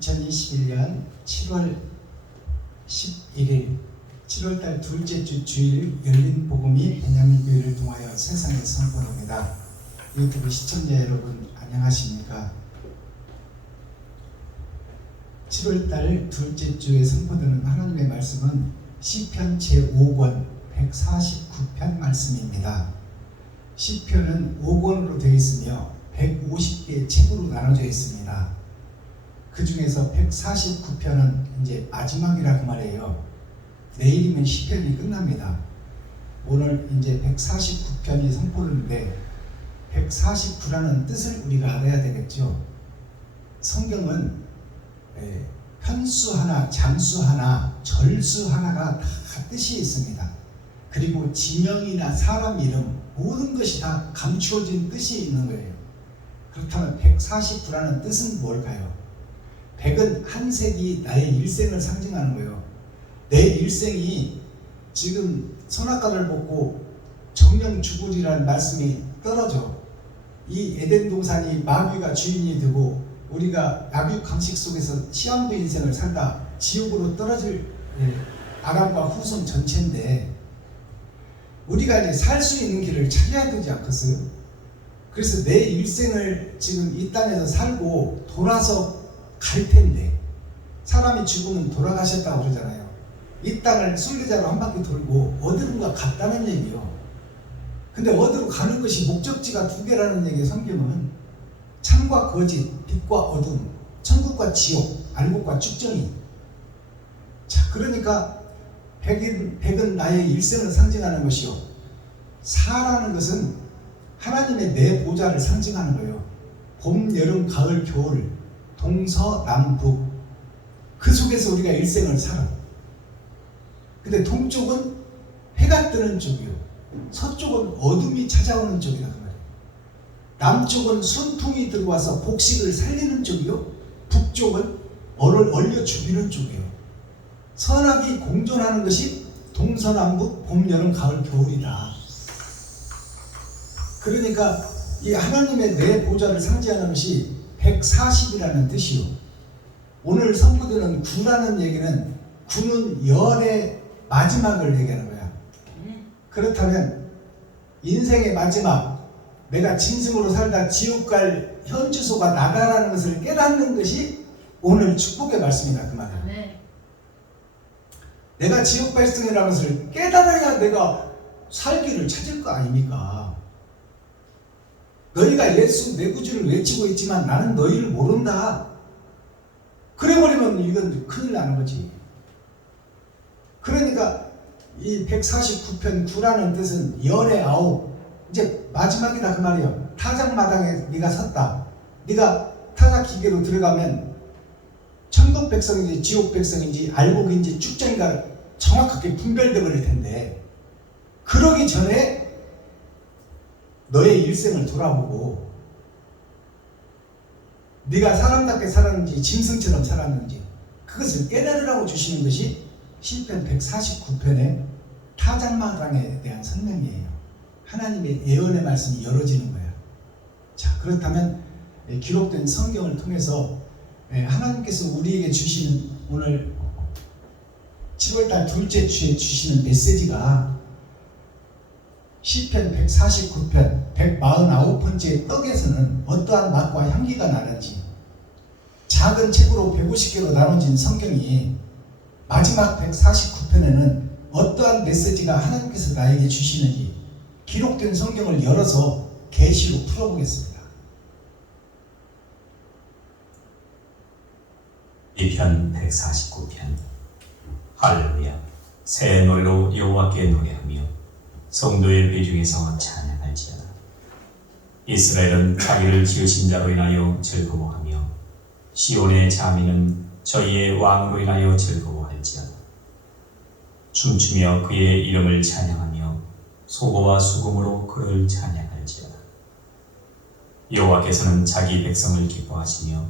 2021년 7월 11일 7월달 둘째 주 주일 열린 복음이 베냐민 교회를 통하여 세상에 선포됩니다. 유튜브 시청자 여러분 안녕하십니까? 7월달 둘째 주에 선포되는 하나님의 말씀은 시편 제5권 149편 말씀입니다. 시편은 5권으로 되어 있으며 150개의 책으로 나눠져 있습니다. 그 중에서 149편은 이제 마지막이라고 말해요. 내일이면 시편이 끝납니다. 오늘 이제 149편이 선포되는데 149라는 뜻을 우리가 알아야 되겠죠. 성경은 편수 하나, 장수 하나, 절수 하나가 다 뜻이 있습니다. 그리고 지명이나 사람 이름 모든 것이 다 감추어진 뜻이 있는 거예요. 그렇다면 149라는 뜻은 뭘까요? 100은 한 세기 나의 일생을 상징하는 거예요. 내 일생이 지금 선악과를 먹고 정령 죽으리라는 말씀이 떨어져. 이 에덴 동산이 마귀가 주인이 되고 우리가 약육 강식 속에서 시한부 인생을 살다 지옥으로 떨어질 아람과 후손 전체인데 우리가 이제 살 수 있는 길을 찾아야 되지 않겠어요? 그래서 내 일생을 지금 이 땅에서 살고 돌아서 갈 텐데 사람이 죽으면 돌아가셨다고 그러잖아요. 이 땅을 순례자로 한 바퀴 돌고 어디론가 갔다는 얘기요. 근데 어디로 가는 것이 목적지가 두 개라는 얘기예요. 성경은 참과 거짓, 빛과 어둠, 천국과 지옥, 알곡과 쭉정이. 자, 그러니까 백은 나의 일생을 상징하는 것이요. 사라는 것은 하나님의 내 보좌를 상징하는 거예요. 봄, 여름, 가을, 겨울, 동서남북 그 속에서 우리가 일생을 살아. 근데 동쪽은 해가 뜨는 쪽이요. 서쪽은 어둠이 찾아오는 쪽이란 말이에요. 남쪽은 순풍이 들어와서 곡식을 살리는 쪽이요. 북쪽은 얼을 얼려 죽이는 쪽이요. 선악이 공존하는 것이 동서남북 봄, 여름, 가을, 겨울이다. 그러니까 이 하나님의 내 보좌를 상징하는 것이 140이라는 뜻이요. 오늘 선포되는 구라는 얘기는 구는 열의 마지막을 얘기하는 거야. 그렇다면 인생의 마지막, 내가 짐승으로 살다 지옥 갈 현주소가 나다라는 것을 깨닫는 것이 오늘 축복의 말씀이다 그 말이야. 네. 내가 지옥 백성이라는 것을 깨달아야 내가 살기를 찾을 거 아닙니까? 너희가 예수 내 구주를 외치고 있지만 나는 너희를 모른다. 그래버리면 이건 큰일 나는 거지. 그러니까 이 149편 9라는 뜻은 열의 아홉, 이제 마지막이다 그 말이에요. 타작마당에 네가 섰다. 네가 타작 기계로 들어가면 천국 백성인지 지옥 백성인지 알곡인지 쭉정이가 정확하게 분별되어 버릴 텐데 그러기 전에 너의 일생을 돌아보고 네가 사람답게 살았는지 짐승처럼 살았는지 그것을 깨달으라고 주시는 것이 시편 149편의 타작마당에 대한 설명이에요. 하나님의 예언의 말씀이 열어지는 거야. 자, 그렇다면 기록된 성경을 통해서 하나님께서 우리에게 주시는 오늘 7월달 둘째 주에 주시는 메시지가 시편 149편 149번째 떡에서는 어떠한 맛과 향기가 나는지 작은 책으로 150개로 나눠진 성경이 마지막 149편에는 어떠한 메시지가 하나님께서 나에게 주시는지 기록된 성경을 열어서 계시로 풀어보겠습니다. 시편 149편. 할렐루야. 새 노래로 여호와께 노래하며 성도의 배 중에서 찬양할지어다. 이스라엘은 자기를 지으신 자로 인하여 즐거워하며 시온의 자민은 저희의 왕으로 인하여 즐거워할지어다. 춤추며 그의 이름을 찬양하며 소고와 수금으로 그를 찬양할지어다. 여호와께서는 자기 백성을 기뻐하시며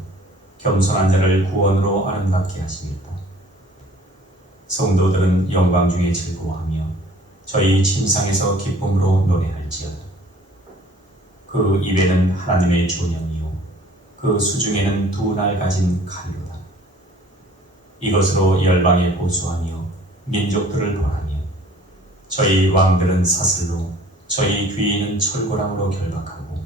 겸손한 자를 구원으로 아름답게 하십니다. 성도들은 영광 중에 즐거워하며 저희 침상에서 기쁨으로 노래할지어다. 그 입에는 하나님의 존영이요 그 수중에는 두 날 가진 칼이로다. 이것으로 열방에 보수하며 민족들을 벌하며 저희 왕들은 사슬로 저희 귀인은 철고랑으로 결박하고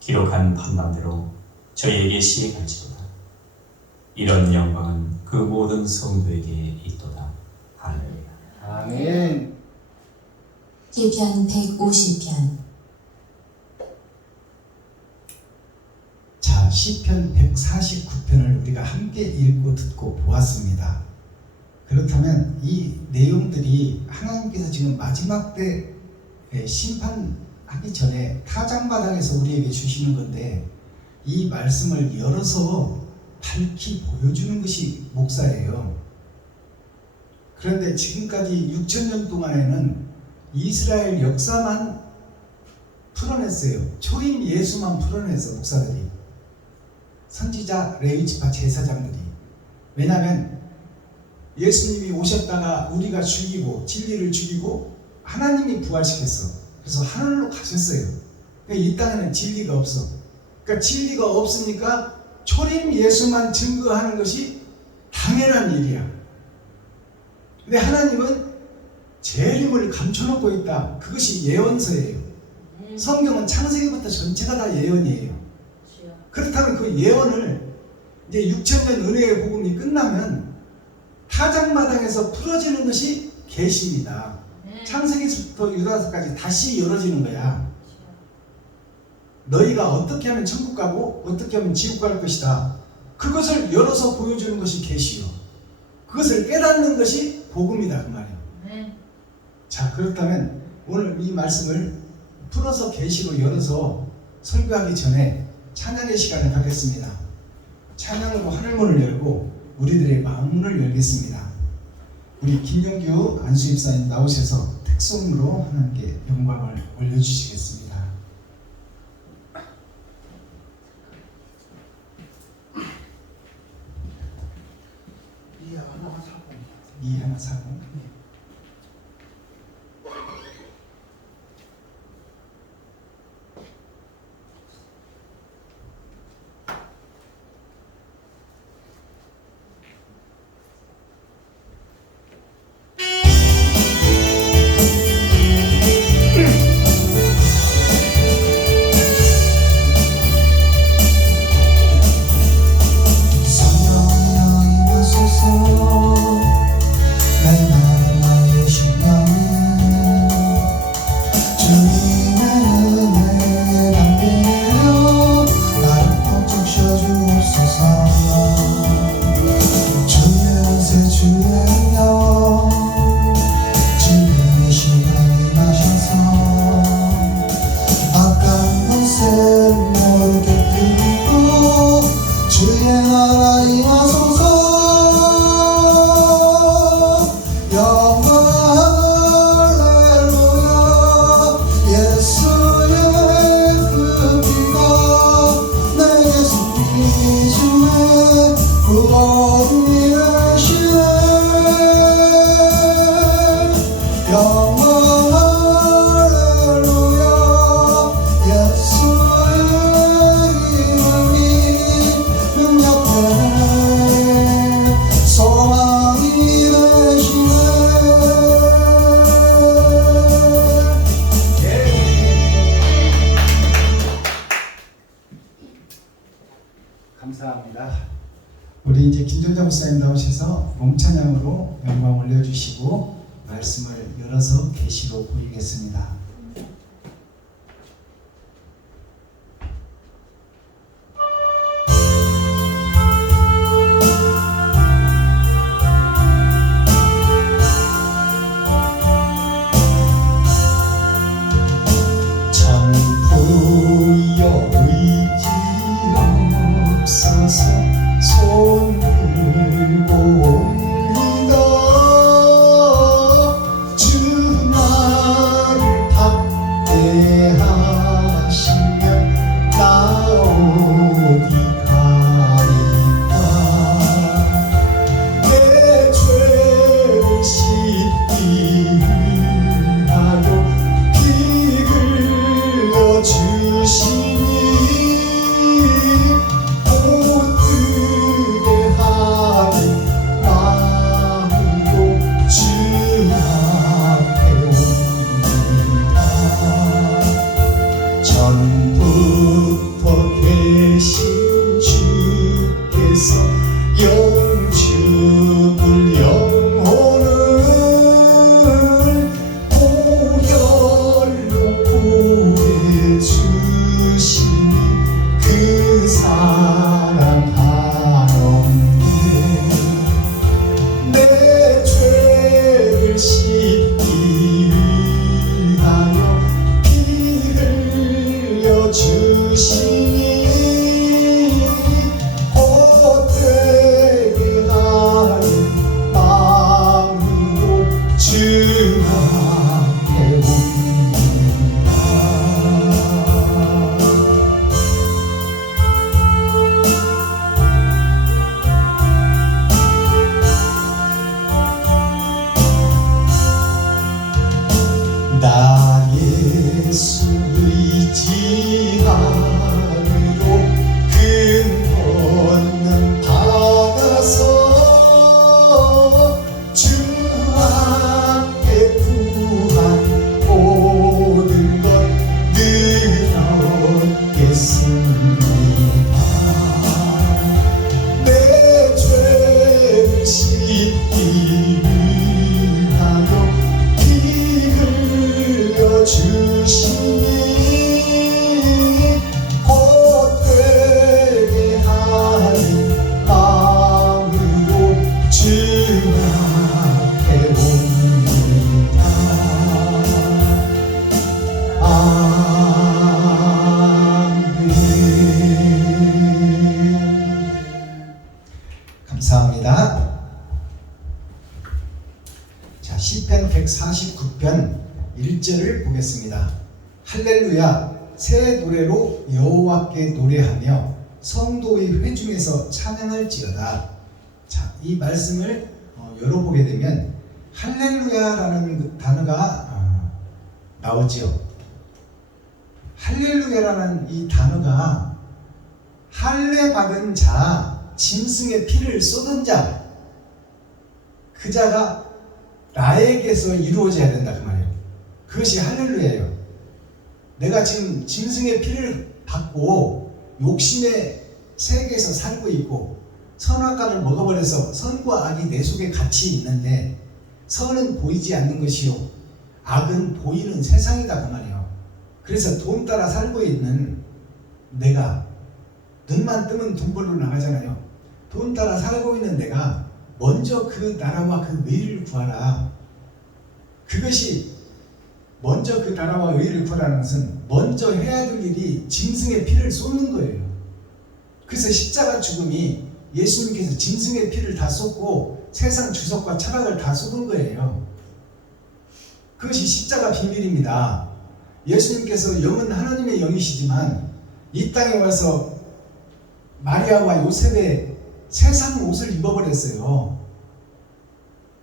기록한 판단대로 저희에게 시행할지로다. 이런 영광은 그 모든 성도에게 있도다. 할렐루야. 아멘. 시편 150편. 자, 시편 149편을 우리가 함께 읽고 듣고 보았습니다. 그렇다면 이 내용들이 하나님께서 지금 마지막 때 심판하기 전에 타작마당에서 우리에게 주시는 건데, 이 말씀을 열어서 밝히 보여주는 것이 목사예요. 그런데 지금까지 6,000년 동안에는 이스라엘 역사만 풀어냈어요. 초림 예수만 풀어내서 목사들이, 선지자, 레위지파 제사장들이. 왜냐하면 예수님이 오셨다가 우리가 죽이고 진리를 죽이고 하나님이 부활시켰어. 그래서 하늘로 가셨어요. 그러니까 이 땅에는 진리가 없어. 그러니까 진리가 없으니까 초림 예수만 증거하는 것이 당연한 일이야. 근데 하나님은 재림을 감춰놓고 있다. 그것이 예언서예요. 성경은 창세기부터 전체가 다 예언이에요. 그렇다면 그 예언을 이제 6,000년 은혜의 복음이 끝나면 타작마당에서 풀어지는 것이 계시입니다. 창세기부터 유다서까지 다시 열어지는 거야. 너희가 어떻게 하면 천국 가고 어떻게 하면 지옥 갈 것이다. 그것을 열어서 보여주는 것이 계시요. 그것을 깨닫는 것이 복음이다, 그 말이에요. 자, 그렇다면 오늘 이 말씀을 풀어서 계시로 열어서 설교하기 전에 찬양의 시간을 갖겠습니다. 찬양으로 하늘문을 열고 우리들의 마음문을 열겠습니다. 우리 김용규 안수입사님 나오셔서 특송으로 하나님께 영광을 올려주시겠습니다. 이하나 사고. 감사합니다. 우리 이제 김종자 목사님 나오셔서 몸찬양으로 영광 올려주시고 말씀을 열어서 계시로 보이겠습니다. 손 들고 옵니다. 주 나를 감사합니다. 자, 시편 149편 1절을 보겠습니다. 할렐루야, 새 노래로 여호와께 노래하며 성도의 회중에서 찬양할지어다. 자, 이 말씀을 열어보게 되면 할렐루야라는 그 단어가 나오지요. 할렐루야라는 이 단어가 할례 받은 자, 짐승의 피를 쏟은 자, 그 자가 나에게서 이루어져야 된다 그 말이에요. 그것이 할렐루야예요. 내가 지금 짐승의 피를 받고 욕심의 세계에서 살고 있고 선악과를 먹어버려서 선과 악이 내 속에 같이 있는데 선은 보이지 않는 것이요 악은 보이는 세상이다 그 말이에요. 그래서 돈 따라 살고 있는 내가, 눈만 뜨면 돈벌러 나가잖아요. 돈 따라 살고 있는 내가 먼저 그 나라와 그 의를 구하라. 그것이 먼저 그 나라와 의를 구하라는 것은 먼저 해야 될 일이 짐승의 피를 쏟는 거예요. 그래서 십자가 죽음이 예수님께서 짐승의 피를 다 쏟고 세상 주석과 철학을 다 쏟은 거예요. 그것이 십자가 비밀입니다. 예수님께서 영은 하나님의 영이시지만 이 땅에 와서 마리아와 요셉의 세상 옷을 입어버렸어요.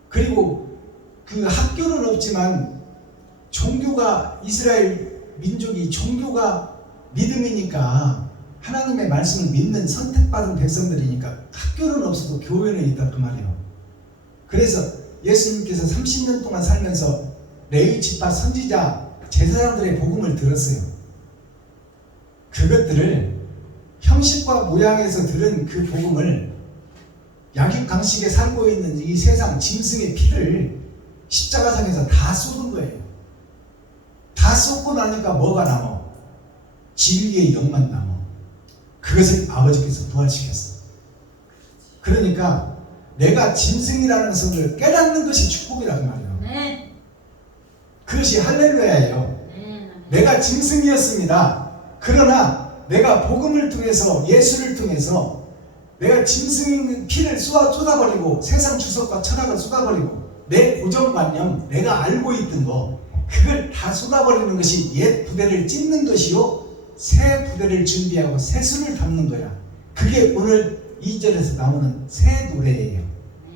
그리고 그 학교는 없지만 종교가, 이스라엘 민족이 종교가 믿음이니까 하나님의 말씀을 믿는 선택받은 백성들이니까 학교는 없어도 교회는 있다 그 말이에요. 그래서 예수님께서 30년 동안 살면서 레위 지파 선지자 제사장들의 복음을 들었어요. 그것들을 형식과 모양에서 들은 그 복음을 약육강식에 살고 있는 이 세상 짐승의 피를 십자가상에서 다 쏟은 거예요. 다 쏟고 나니까 뭐가 남아? 진리의 영만 남아. 그것을 아버지께서 부활시켰어. 그러니까 내가 짐승이라는 것을 깨닫는 것이 축복이라고 말이에요. 네. 그것이 할렐루야예요. 네. 내가 짐승이었습니다. 그러나 내가 복음을 통해서, 예수를 통해서 내가 짐승 피를 쏟아버리고 세상 주석과 철학을 쏟아버리고 내 고정관념, 내가 알고 있던 거, 그걸 다 쏟아버리는 것이 옛 부대를 찢는 것이요 새 부대를 준비하고 새 수를 담는 거야. 그게 오늘 2절에서 나오는 새 노래예요.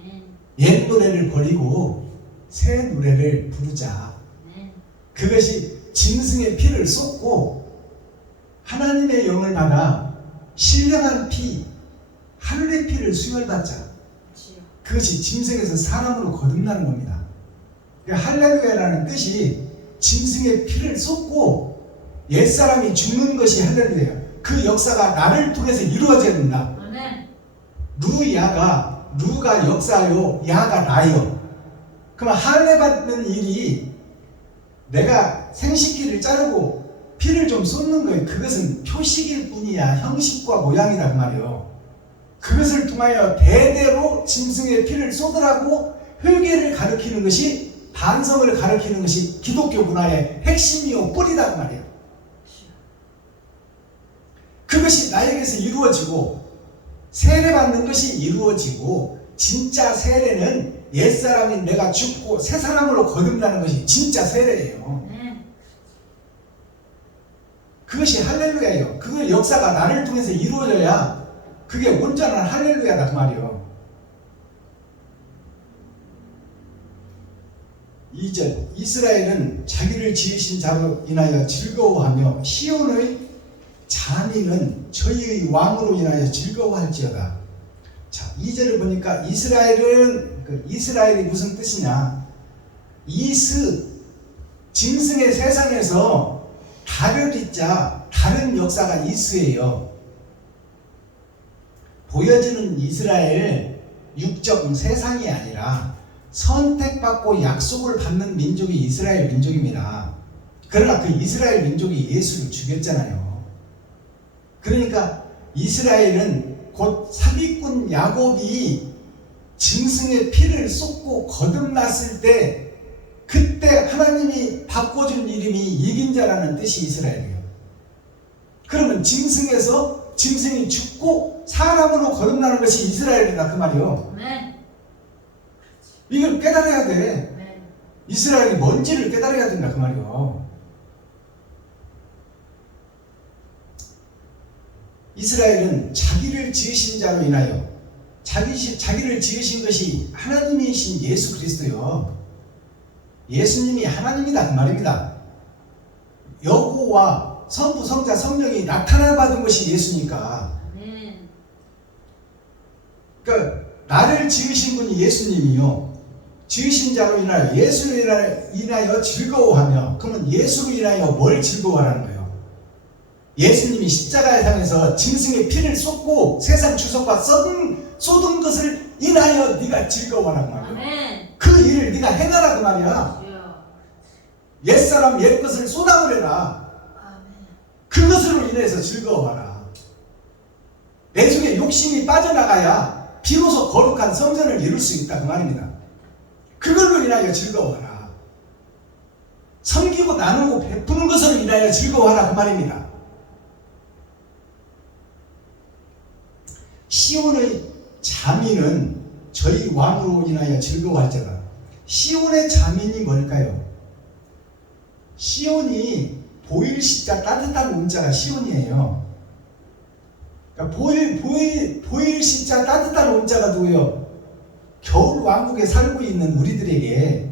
네. 옛 노래를 버리고 새 노래를 부르자. 네. 그것이 짐승의 피를 쏟고 하나님의 영을 받아 신령한 피, 하늘의 피를 수혈받자. 그렇지요. 그것이 짐승에서 사람으로 거듭나는 겁니다. 할렐루야라는 뜻이 짐승의 피를 쏟고 옛사람이 죽는 것이 할렐루야. 그 역사가 나를 통해서 이루어져야 된다. 아멘. 루가 역사요, 야가 나요. 그럼 할례 받는 일이 내가 생식기를 자르고 피를 좀 쏟는 거예요. 그것은 표식일 뿐이야. 형식과 모양이란 말이에요. 그것을 통하여 대대로 짐승의 피를 쏟으라고 회개를 가르치는 것이, 반성을 가르치는 것이 기독교 문화의 핵심이요 뿌리란 말이에요. 그것이 나에게서 이루어지고 세례 받는 것이 이루어지고, 진짜 세례는 옛사람인 내가 죽고 새 사람으로 거듭나는 것이 진짜 세례예요. 네. 그것이 할렐루야예요. 그 역사가 나를 통해서 이루어져야 그게 온전한 할렐루야다 그 말이에요. 2절, 이스라엘은 자기를 지으신 자로 인하여 즐거워하며 시온의 자민은 저희의 왕으로 인하여 즐거워할지어다. 자, 2절을 보니까 이스라엘이 무슨 뜻이냐? 짐승의 세상에서 다른 역사가 이스예요. 보여지는 이스라엘 육적 세상이 아니라 선택받고 약속을 받는 민족이 이스라엘 민족입니다. 그러나 그 이스라엘 민족이 예수를 죽였잖아요. 그러니까 이스라엘은 곧 사기꾼 야곱이 짐승의 피를 쏟고 거듭났을 때, 그때 하나님이 바꿔준 이름이 이긴 자라는 뜻이 이스라엘이에요. 그러면 짐승에서 짐승이 죽고 사람으로 거듭나는 것이 이스라엘이다 그 말이요. 아멘. 이걸 깨달아야 돼. 아멘. 이스라엘이 뭔지를 깨달아야 된다 그 말이요. 이스라엘은 자기를 지으신 자로 인하여 자기를 지으신 것이 하나님이신 예수 그리스도요. 예수님이 하나님이다 그 말입니다. 여호와 성부 성자 성령이 나타나 받은 것이 예수니까. 아멘. 그러니까 나를 지으신 분이 예수님이요. 지으신 자로 인하여 예수로 인하여 즐거워하며, 그러면 예수로 인하여 뭘 즐거워하라는 거예요? 예수님이 십자가에 상해서 짐승의 피를 쏟고 세상 주석과 쏟은 것을 인하여 네가 즐거워하라고 말이야. 아멘. 그 일을 네가 행하라 그 말이야. 주여. 옛사람 옛것을 쏟아버려라. 아멘. 그것으로 인해서 즐거워하라. 내 속에 욕심이 빠져나가야 비로소 거룩한 성전을 이룰 수 있다 그 말입니다. 그걸로 인하여 즐거워하라. 섬기고 나누고 베푸는 것으로 인하여 즐거워하라 그 말입니다. 시온의 자민은 저희 왕으로 인하여 즐거워할지어다. 시온의 자민이 뭘까요? 시온이 보일 시자 따뜻한 온자가 시온이에요. 그러니까 보일 시자 따뜻한 온자가 누구요? 겨울 왕국에 살고 있는 우리들에게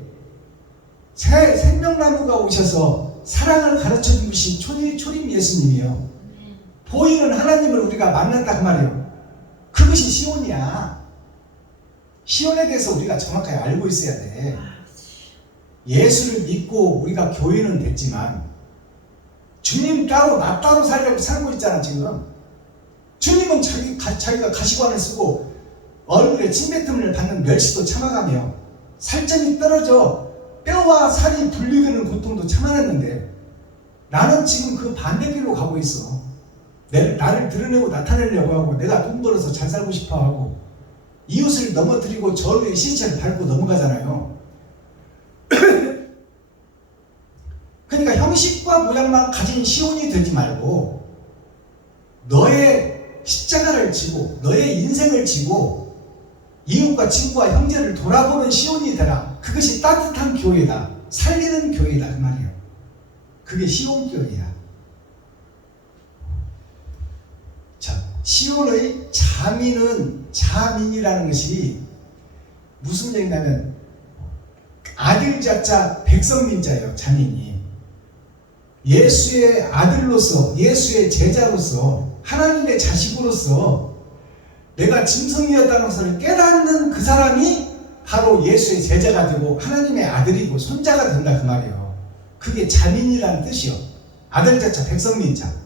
생명나무가 오셔서 사랑을 가르쳐 주신 초림 예수님이요. 아멘. 보이는 하나님을 우리가 만났다 그 말이에요. 그것이 시온이야. 시온에 대해서 우리가 정확하게 알고 있어야 돼. 예수를 믿고 우리가 교회는 됐지만 주님 따로 나 따로 살고 있잖아 지금. 주님은 자기가 가시관을 쓰고 얼굴에 침뱉음을 받는 멸시도 참아가며 살점이 떨어져 뼈와 살이 분리되는 고통도 참아냈는데 나는 지금 그 반대길로 가고 있어. 나를 드러내고 나타내려고 하고 내가 돈 벌어서 잘 살고 싶어 하고 이웃을 넘어뜨리고 저의 신체를 밟고 넘어가잖아요. 그러니까 형식과 모양만 가진 시온이 되지 말고 너의 십자가를 지고 너의 인생을 지고 이웃과 친구와 형제를 돌아보는 시온이 되라. 그것이 따뜻한 교회다. 살리는 교회다 그 말이에요. 그게 시온 교회야. 자, 시온의 자민이라는 것이 무슨 얘기냐면 아들 자자 백성민자예요. 자민이 예수의 아들로서 예수의 제자로서 하나님의 자식으로서 내가 짐승이었다는 것을 깨닫는 그 사람이 바로 예수의 제자가 되고 하나님의 아들이고 손자가 된다 그 말이에요. 그게 자민이라는 뜻이요. 아들 자자 백성민자.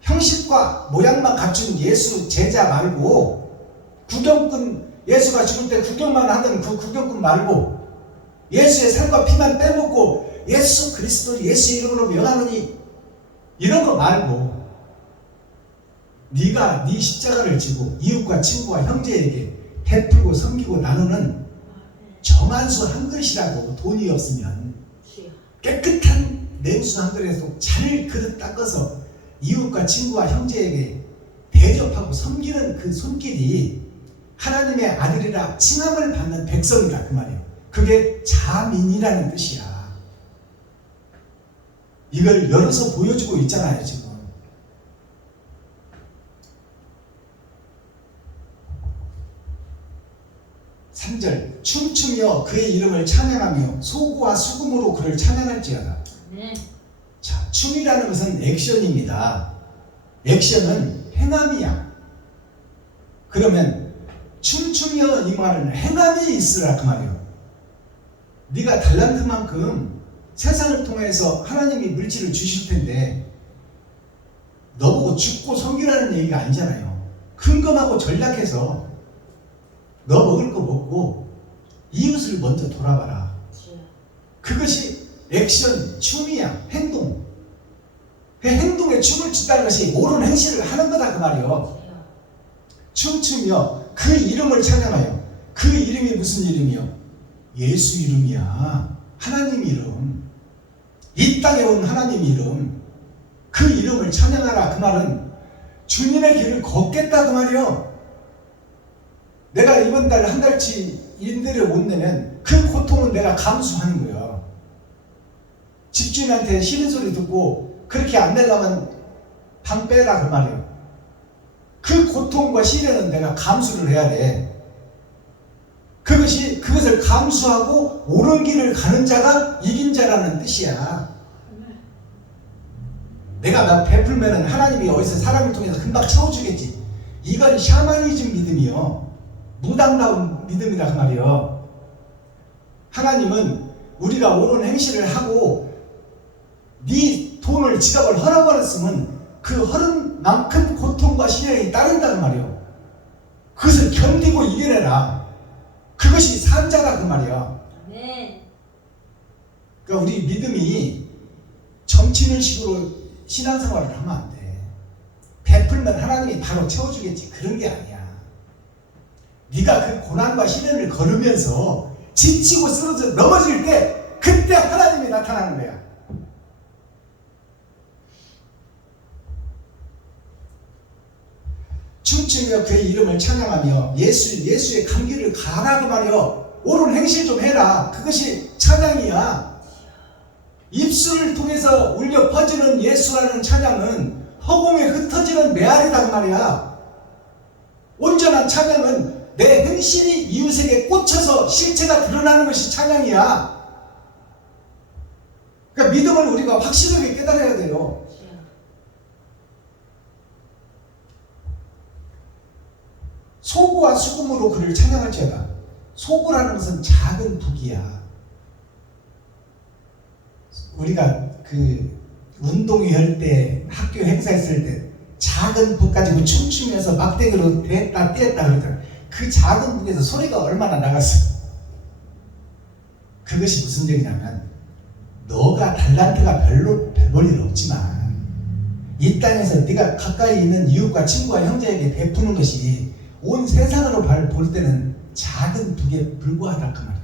형식과 모양만 갖춘 예수 제자 말고 구경꾼, 예수가 죽을 때 구경만 하던 그 구경꾼 말고 예수의 살과 피만 빼먹고 예수 그리스도 예수 이름으로 명하노니 이런 거 말고 네가 네 십자가를 지고 이웃과 친구와 형제에게 베풀고 섬기고 나누는 정한수 한 그릇이라고. 돈이 없으면 깨끗한 냉수 한 그릇에서 잘 그릇 닦아서 이웃과 친구와 형제에게 대접하고 섬기는 그 손길이 하나님의 아들이라 칭함을 받는 백성이다 그 말이에요. 그게 자민이라는 뜻이야. 이걸 열어서 보여주고 있잖아요 지금. (3절) 춤추며 그의 이름을 찬양하며 소고와 수금으로 그를 찬양할지어다. 아멘. 자, 춤이라는 것은 액션입니다. 액션은 행함이야. 그러면 춤추며 이 말은 행함이 있으라 그 말이에요. 네가 달란트만큼 세상을 통해서 하나님이 물질을 주실 텐데 너보고 죽고 섬기라는 얘기가 아니잖아요. 근검하고 전략해서 너 먹을 거 먹고 이웃을 먼저 돌아봐라. 그것이 액션, 춤이야. 행동. 그 행동에 춤을 춘다는 것이 옳은 행실을 하는 거다 그 말이요. 춤추며 그 이름을 찬양하여. 그 이름이 무슨 이름이요? 예수 이름이야. 하나님 이름. 이 땅에 온 하나님 이름. 그 이름을 찬양하라. 그 말은 주님의 길을 걷겠다 그 말이요. 내가 이번 달 한 달치 임대를 못 내면 그 고통은 내가 감수하는 거예요. 집주인한테 싫은 소리 듣고 그렇게 안 내려면 방 빼라 그 말이에요. 그 고통과 시련은 내가 감수를 해야 돼. 그것을 감수하고 옳은 길을 가는 자가 이긴 자라는 뜻이야. 내가 막 베풀면은 하나님이 어디서 사람을 통해서 금방 채워주겠지. 이건 샤머니즘 믿음이요. 무당다운 믿음이라 그 말이요. 하나님은 우리가 옳은 행실을 하고 네 돈을 지갑을 헐어버렸으면 그 헐은 만큼 고통과 시련이 따른다는 말이요. 그것을 견디고 이겨내라. 그것이 산자다 그 말이야. 그러니까 우리 믿음이 점치는 식으로 신앙생활을 하면 안 돼. 베풀면 하나님이 바로 채워주겠지. 그런 게 아니야. 네가 그 고난과 시련을 걸으면서 지치고 쓰러져 넘어질 때 그때 하나님이 나타나는 거야. 춤추며 그의 이름을 찬양하며 예수의 감기를 가라 그 말이요. 옳은 행실 좀 해라. 그것이 찬양이야. 입술을 통해서 울려 퍼지는 예수라는 찬양은 허공에 흩어지는 메아리다 그 말이야. 온전한 찬양은 내 행실이 이웃에게 꽂혀서 실체가 드러나는 것이 찬양이야. 그러니까 믿음을 우리가 확실하게 깨달아야 돼요. 소고와 수금으로 그를 찬양할지어다. 소고라는 것은 작은 북이야. 우리가 그 운동회 할 때, 학교 행사했을 때 작은 북 가지고 춤추면서 막대기로 뗐다 그러잖아. 그 작은 북에서 소리가 얼마나 나갔어. 그것이 무슨 얘기냐면 너가 달란트가 별로 별 볼 일 없지만 이 땅에서 네가 가까이 있는 이웃과 친구와 형제에게 베푸는 것이 온 세상으로 볼 때는 작은 북에 불과하다 그 말이에요.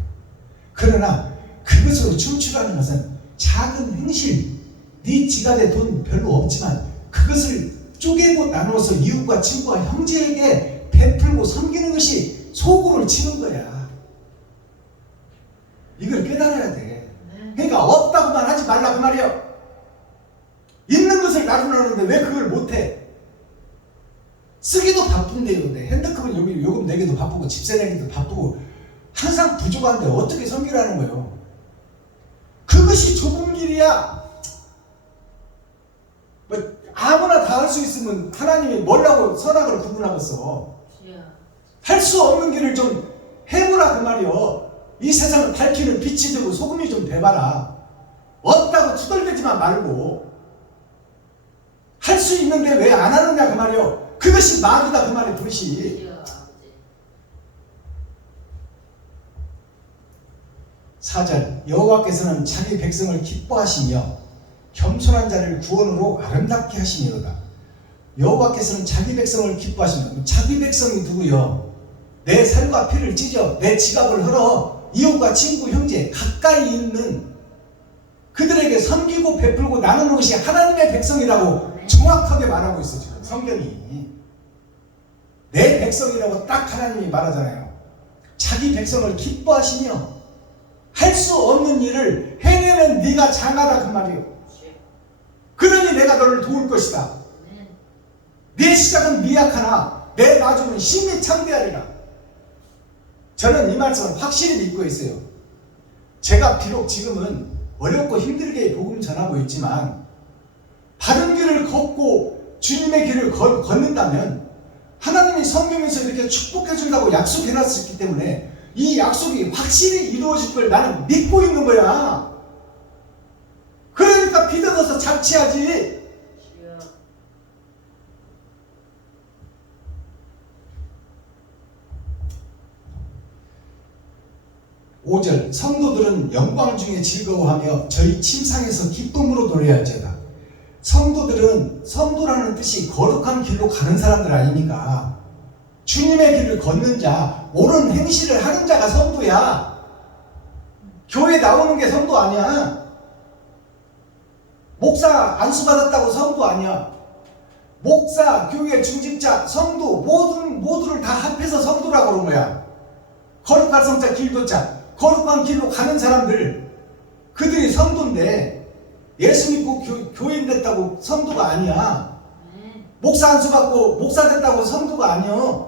그러나 그것으로 춤추라는 것은 작은 행실, 네 지갑에 돈 별로 없지만 그것을 쪼개고 나눠서 이웃과 친구와 형제에게 베풀고 섬기는 것이 소고를 치는 거야. 이걸 깨달아야 돼. 그러니까 없다고만 하지 말라 그 말이에요. 있는 것을 나누는데 왜 그걸 못해? 쓰기도 바쁜데요. 근데 핸드크림 여기 요금 내기도 바쁘고 집세 내기도 바쁘고 항상 부족한데 어떻게 섬기라는 거예요? 그것이 좁은 길이야. 뭐 아무나 다 할 수 있으면 하나님이 뭐라고 선악을 구분하겠어. 할 수 없는 길을 좀 해보라 그 말이요. 이 세상을 밝히는 빛이 되고 소금이 좀 돼봐라. 없다고 투덜대지만 말고 할 수 있는데 왜 안 하느냐 그 말이요. 그것이 마귀다 그 말이에요. 그것이 4절 여호와께서는 자기 백성을 기뻐하시며 겸손한 자를 구원으로 아름답게 하시니로다. 여호와께서는 자기 백성을 기뻐하시며 자기 백성이 누구요? 내 살과 피를 찢어 내 지갑을 헐어 이웃과 친구 형제 가까이 있는 그들에게 섬기고 베풀고 나누는 것이 하나님의 백성이라고 정확하게 말하고 있어 지금 성경이. 내 백성이라고 딱 하나님이 말하잖아요. 자기 백성을 기뻐하시며 할 수 없는 일을 해내는 네가 장하다 그 말이에요. 그러니 내가 너를 도울 것이다. 네 시작은 미약하나 내 나중은 심히 창대하리라. 저는 이 말씀을 확실히 믿고 있어요. 제가 비록 지금은 어렵고 힘들게 복음 전하고 있지만 바른 길을 걷고 주님의 길을 걷는다면 하나님이 성경에서 이렇게 축복해 준다고 약속해 놨었기 때문에 이 약속이 확실히 이루어질 걸 나는 믿고 있는 거야. 그러니까 비껴서 자취하지. 5절 성도들은 영광 중에 즐거워하며 저희 침상에서 기쁨으로 노래할지어다. 성도라는 뜻이 거룩한 길로 가는 사람들 아닙니까? 주님의 길을 걷는 자, 옳은 행실을 하는 자가 성도야. 교회 나오는 게 성도 아니야. 목사 안수 받았다고 성도 아니야. 목사, 교회 중직자, 성도 모두를 다 합해서 성도라고 그런 거야. 거룩한 성자, 길도자, 거룩한 길로 가는 사람들, 그들이 성도인데 예수 믿고 교인 됐다고 성도가 아니야. 목사 안수 받고 목사 됐다고 성도가 아니야.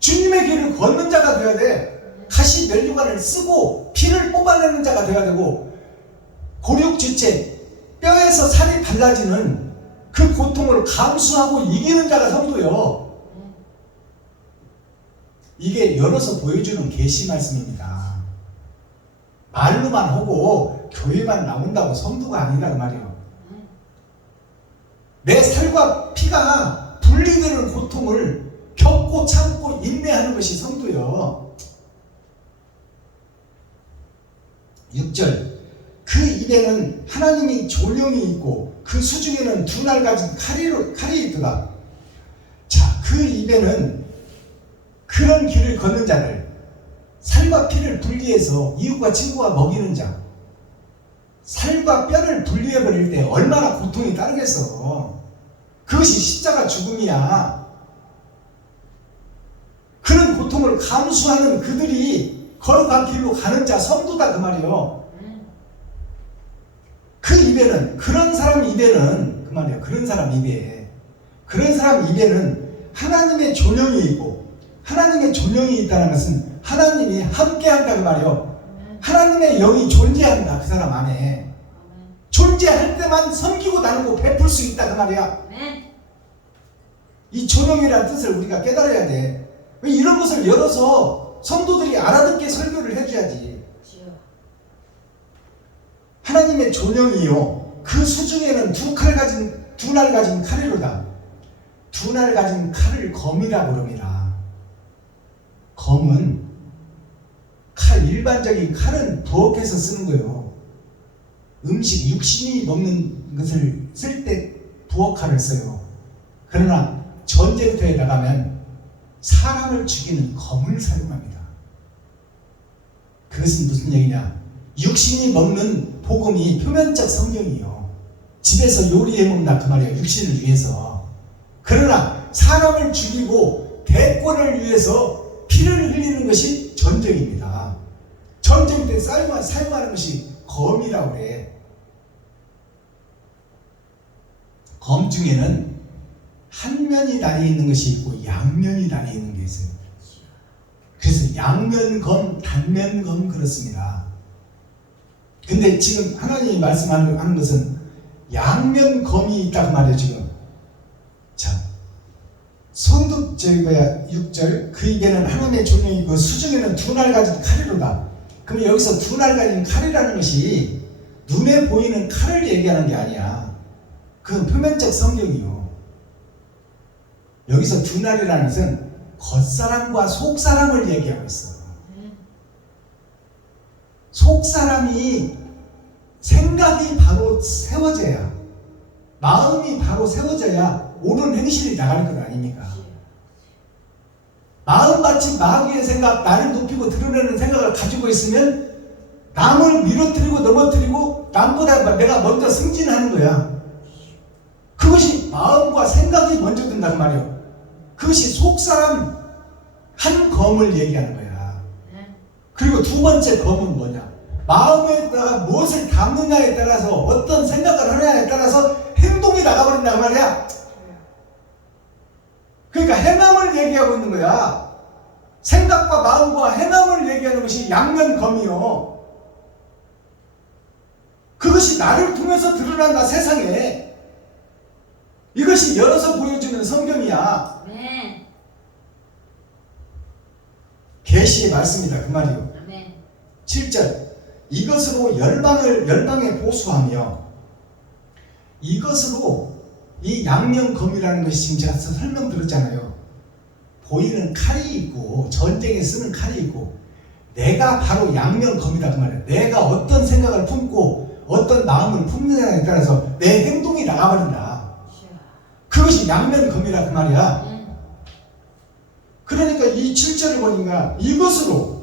주님의 길을 걷는 자가 되어야 돼. 가시 면류관을 쓰고 피를 뽑아내는 자가 되어야 되고, 고륙지체, 뼈에서 살이 달라지는 그 고통을 감수하고 이기는 자가 성도요. 이게 열어서 보여주는 계시 말씀입니다. 말로만 하고 교회만 나온다고 성도가 아니란 말이에요. 내 살과 피가 분리되는 고통을 겪고 참고 인내하는 것이 성도요. 6절, 그 입에는 하나님이 조명이 있고 그 수중에는 두 날 가진 칼이 있더라. 자, 그 입에는 그런 길을 걷는 자들, 살과 피를 분리해서 이웃과 친구가 먹이는 자, 살과 뼈를 분리해버릴 때 얼마나 고통이 따르겠어. 그것이 십자가 죽음이야. 그런 고통을 감수하는 그들이 거룩한 길로 가는 자, 성도다 그 말이에요. 그 입에는, 그런 사람 입에는, 그 말이에요. 그런 사람 입에는 하나님의 조명이 있고, 하나님의 조명이 있다는 것은 하나님이 함께한다 그 말이에요. 하나님의 영이 존재한다 그 사람 안에. 존재할 때만 섬기고 나누고 베풀 수 있다 그 말이야. 이 조명이라는 뜻을 우리가 깨달아야 돼. 이런 것을 열어서 성도들이 알아듣게 설교를 해줘야지. 하나님의 조명이요, 그 수중에는 두 날 가진 칼이로다. 두 날 가진 칼을 검이라고 그럽니다. 검은 칼, 일반적인 칼은 부엌에서 쓰는 거예요. 음식, 육신이 먹는 것을 쓸 때 부엌 칼을 써요. 그러나 전쟁터에 나가면 사람을 죽이는 검을 사용합니다. 그것은 무슨 얘기냐? 육신이 먹는 복음이 표면적 성경이요. 집에서 요리해 먹는다 그 말이에요. 육신을 위해서. 그러나 사람을 죽이고 대권을 위해서 피를 흘리는 것이 전쟁입니다. 전쟁 때 사용하는 것이 검이라고 해. 검 중에는 한 면이 달려 있는 것이 있고 양면이 달려 있는 게 있어요. 그래서 양면검, 단면검 그렇습니다. 근데 지금 하나님이 말씀하는 것은 양면검이 있다고 말이에요 지금. 자, 성도 6절, 그 입에는 하나님의 조명이고 수중에는 두 날 가진 칼이로다. 그럼 여기서 두 날 가진 칼이라는 것이 눈에 보이는 칼을 얘기하는 게 아니야. 그건 표면적 성경이요. 여기서 두 날이라는 것은 겉사람과 속사람을 얘기하고 있어. 속사람이 생각이 바로 세워져야, 마음이 바로 세워져야 옳은 행실이 나갈 것 아닙니까? 마음같이 마귀의 생각, 나를 높이고 드러내는 생각을 가지고 있으면 남을 밀어뜨리고 넘어뜨리고 남보다 내가 먼저 승진하는 거야. 그것이 마음과 생각이 먼저 든단 말이에요. 그것이 속사람 한 검을 얘기하는 거야. 그리고 두 번째 검은 뭐냐? 마음에다가 무엇을 담느냐에 따라서, 어떤 생각을 하느냐에 따라서 행동이 나가버린단 말이야. 그러니까 행함을 얘기하고 있는 거야. 생각과 마음과 행함을 얘기하는 것이 양면검이요. 그것이 나를 통해서 드러난다 세상에. 이것이 열어서 보여주는 성경이야. 계시의 말씀이다 그 말이요. 7절, 이것으로 열방에 보수하며, 이것으로, 이 양면검이라는 것이 지금 제가 설명드렸잖아요. 보이는 칼이 있고 전쟁에 쓰는 칼이 있고, 내가 바로 양면검이다 그 말이에요. 내가 어떤 생각을 품고 어떤 마음을 품느냐에 따라서 내 행동이 나가버린다. 그것이 양면검이라 그 말이야. 그러니까 이 7절을 보니까 이것으로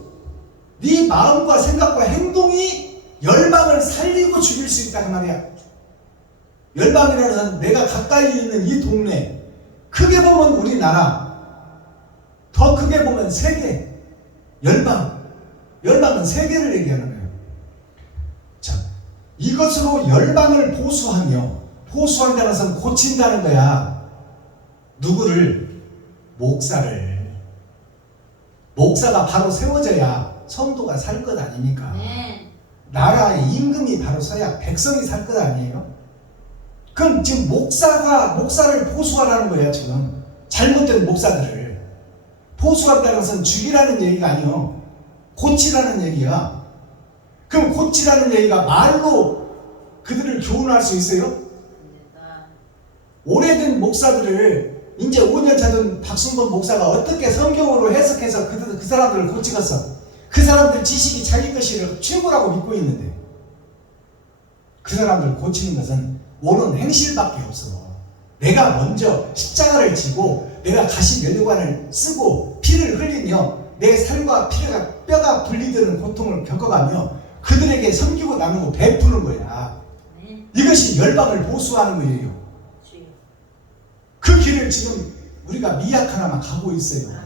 네 마음과 생각과 행동이 열방을 살리고 죽일 수 있다 그 말이야. 열방이라는 것은 내가 가까이 있는 이 동네, 크게 보면 우리나라, 더 크게 보면 세계, 열방은 세계를 얘기하는 거예요. 자, 이것으로 열방을 보수한다는 것은 고친다는 거야. 누구를? 목사가 바로 세워져야 성도가 살 것 아닙니까? 나라의 임금이 바로 서야 백성이 살 것 아니에요? 그럼 지금 목사를 보수하라는 거예요. 지금 잘못된 목사들을 보수한다는 것은 죽이라는 얘기가 아니요, 고치라는 얘기야. 그럼 고치라는 얘기가 말로 그들을 교훈할 수 있어요? 오래된 목사들을, 이제 5년 차된 박순건 목사가 어떻게 성경으로 해석해서 그 사람들을 고치겠어? 그 사람들 지식이 자기 것이 최고라고 믿고 있는데, 그 사람들을 고치는 것은 오는 행실밖에 없어. 내가 먼저 십자가를 지고 내가 가시 면류관을 쓰고 피를 흘리며 내 살과 뼈가 분리되는 고통을 겪어가며 그들에게 섬기고 나누고 베푸는 거야. 이것이 열방을 보수하는 거예요. 그 길을 지금 우리가 미약하나마 가고 있어요.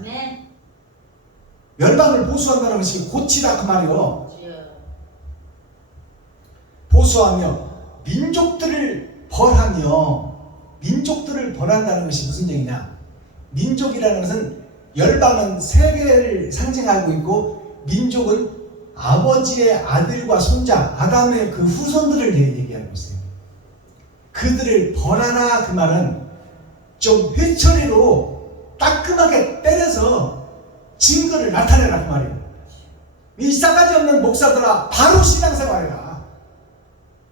열방을 보수한다는 것이 고치다 그 말이요. 보수하며 민족들을 벌한다는 것이 무슨 얘기냐? 민족이라는 것은, 열방은 세계를 상징하고 있고, 민족은 아버지의 아들과 손자, 아담의 그 후손들을 얘기하고 있어요. 그들을 벌하라 그 말은 좀 회초리로 따끔하게 때려서 증거를 나타내라 그 말이에요. 이 싸가지 없는 목사들아, 바로 신앙생활해라.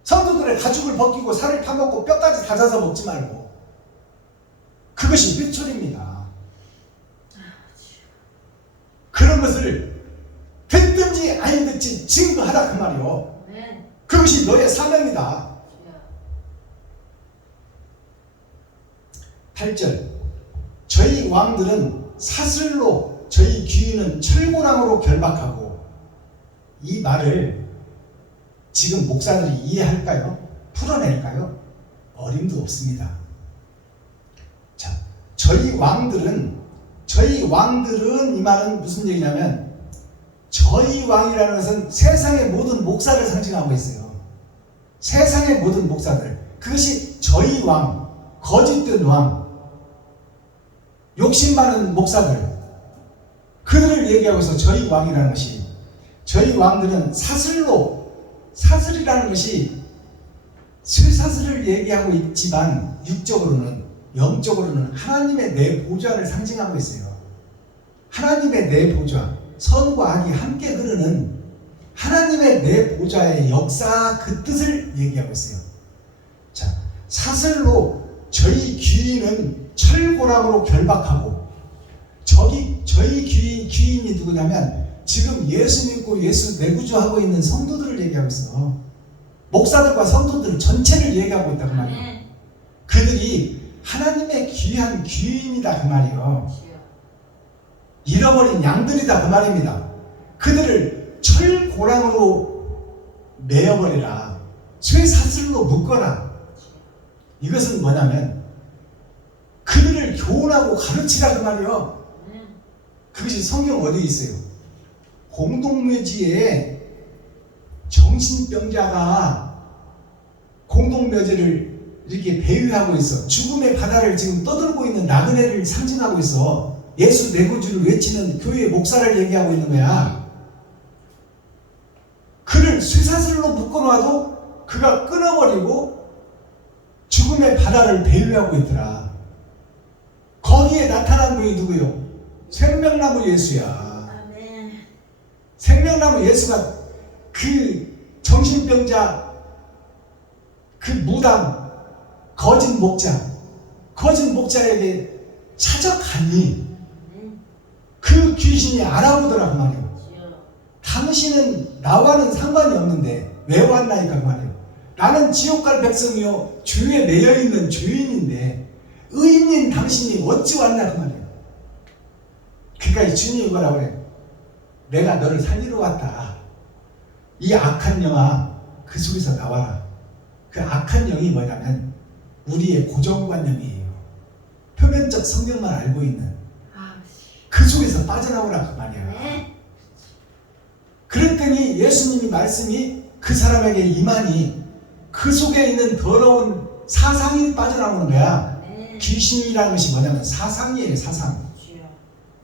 성도들의 가죽을 벗기고 살을 파먹고 뼈까지 다져서 먹지 말고. 그것이 회초리입니다. 그런 것을 됐든지 아니든지 증거하라 그 말이요. 그것이 너의 사명이다. 8절, 저희 왕들은 사슬로, 저희 귀인은 철고랑으로 결박하고. 이 말을 지금 목사들이 이해할까요? 풀어낼까요? 어림도 없습니다. 자, 저희 왕들은 이 말은 무슨 얘기냐면, 저희 왕이라는 것은 세상의 모든 목사를 상징하고 있어요. 세상의 모든 목사들, 그것이 저희 왕, 거짓된 왕, 욕심 많은 목사들, 그들을 얘기하고 있어. 저희 왕이라는 것이, 저희 왕들은 사슬이라는 것이 쇠사슬을 얘기하고 있지만 육적으로는, 영적으로는 하나님의 내 보좌를 상징하고 있어요. 하나님의 내 보좌, 선과 악이 함께 흐르는 하나님의 내 보좌의 역사, 그 뜻을 얘기하고 있어요. 자, 사슬로 저희 귀인은 철고랑으로 결박하고. 저희 귀인이 누구냐면 지금 예수 믿고 예수 내구주하고 있는 성도들을 얘기하고 있어. 목사들과 성도들 전체를 얘기하고 있다 그 말이에요. 그들이 하나님의 귀한 귀인이다 그 말이에요. 잃어버린 양들이다 그 말입니다. 그들을 철고랑으로 매어버리라. 쇠사슬로 묶어라. 이것은 뭐냐면 그들을 교훈하고 가르치라 그 말이에요. 그것이 성경 어디에 있어요? 공동묘지에 정신병자가 공동묘지를 이렇게 배회하고 있어. 죽음의 바다를 지금 떠들고 있는 나그네를 상징하고 있어. 예수 내구주를 외치는 교회의 목사를 얘기하고 있는 거야. 그를 쇠사슬로 묶어놔도 그가 끊어버리고 죽음의 바다를 배회하고 있더라. 거기에 나타난 분이 누구요? 생명나무 예수야. 생명나무 예수가 그 정신병자, 그 무당, 거짓 목자에게 찾아가니 그 귀신이 알아보더라 그 말이에요. 당신은 나와는 상관이 없는데 왜 왔나이까 그 말이에요. 나는 지옥 갈 백성이요 죄에 매여있는 죄인인데 의인인 당신이 어찌 왔나 그 말이에요. 그러니까 주님이 뭐라고 그래? 내가 너를 살리러 왔다. 이 악한 영아 그 속에서 나와라. 그 악한 영이 뭐냐면 우리의 고정관념이에요. 표면적 성경만 알고 있는 그 속에서 빠져나오라 그 말이야. 네. 그랬더니 예수님이 말씀이 그 사람에게 임하니 그 속에 있는 더러운 사상이 빠져나오는 거야. 네. 귀신이라는 것이 뭐냐면 사상이에요. 사상. 주여.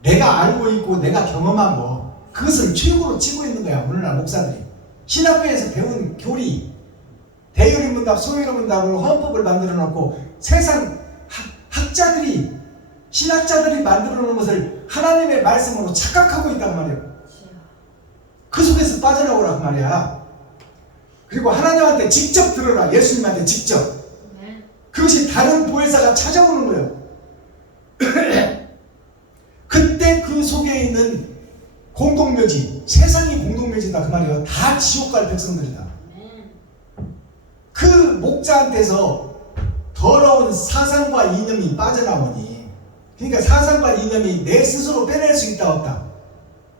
내가 알고 있고 내가 경험한 거 그것을 최고로 치고 있는 거야. 오늘날 목사들이 신학교에서 배운 교리 대요리문답 소요리문답으로 헌법을 만들어 놓고 세상 학자들이 신학자들이 만들어 놓은 것을 하나님의 말씀으로 착각하고 있단 말이에요. 주여. 그 속에서 빠져나오라 그 말이야. 그리고 하나님한테 직접 들어라. 예수님한테 직접. 네. 그것이 다른 보혜사가 찾아오는 거예요. 그때 그 속에 있는 공동묘지, 세상이 공동묘지다 그 말이에요. 다 지옥 갈 백성들이다. 네. 그 목자한테서 더러운 사상과 이념이 빠져나오니, 그러니까 사상과 이념이 내 스스로 빼낼 수 있다 없다?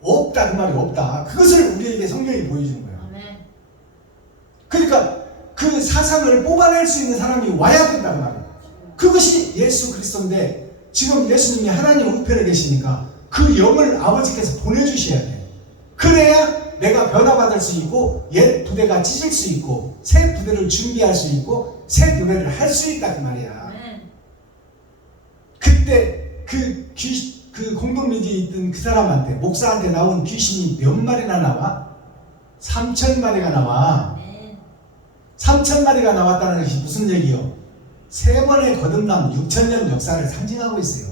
없다 그 말이 없다. 그것을 우리에게 성경이 보여주는 거예요. 아멘. 그러니까 그 사상을 뽑아낼 수 있는 사람이 와야 된다 그 말이에요. 그것이 예수 그리스도인데 지금 예수님이 하나님 우편에 계시니까 그 영을 아버지께서 보내주셔야 돼. 그래야 내가 변화받을 수 있고 옛 부대가 찢을 수 있고 새 부대를 준비할 수 있고 새 노래를 할 수 있다 그 말이야. 아멘. 그때 그 공동묘지에 있던 그 사람한테 목사한테 나온 귀신이 몇 마리나 나와? 3,000마리가 나와. 아멘. 3,000마리가 나왔다는 것이 무슨 얘기요? 세 번의 거듭남 6,000년 역사를 상징하고 있어요.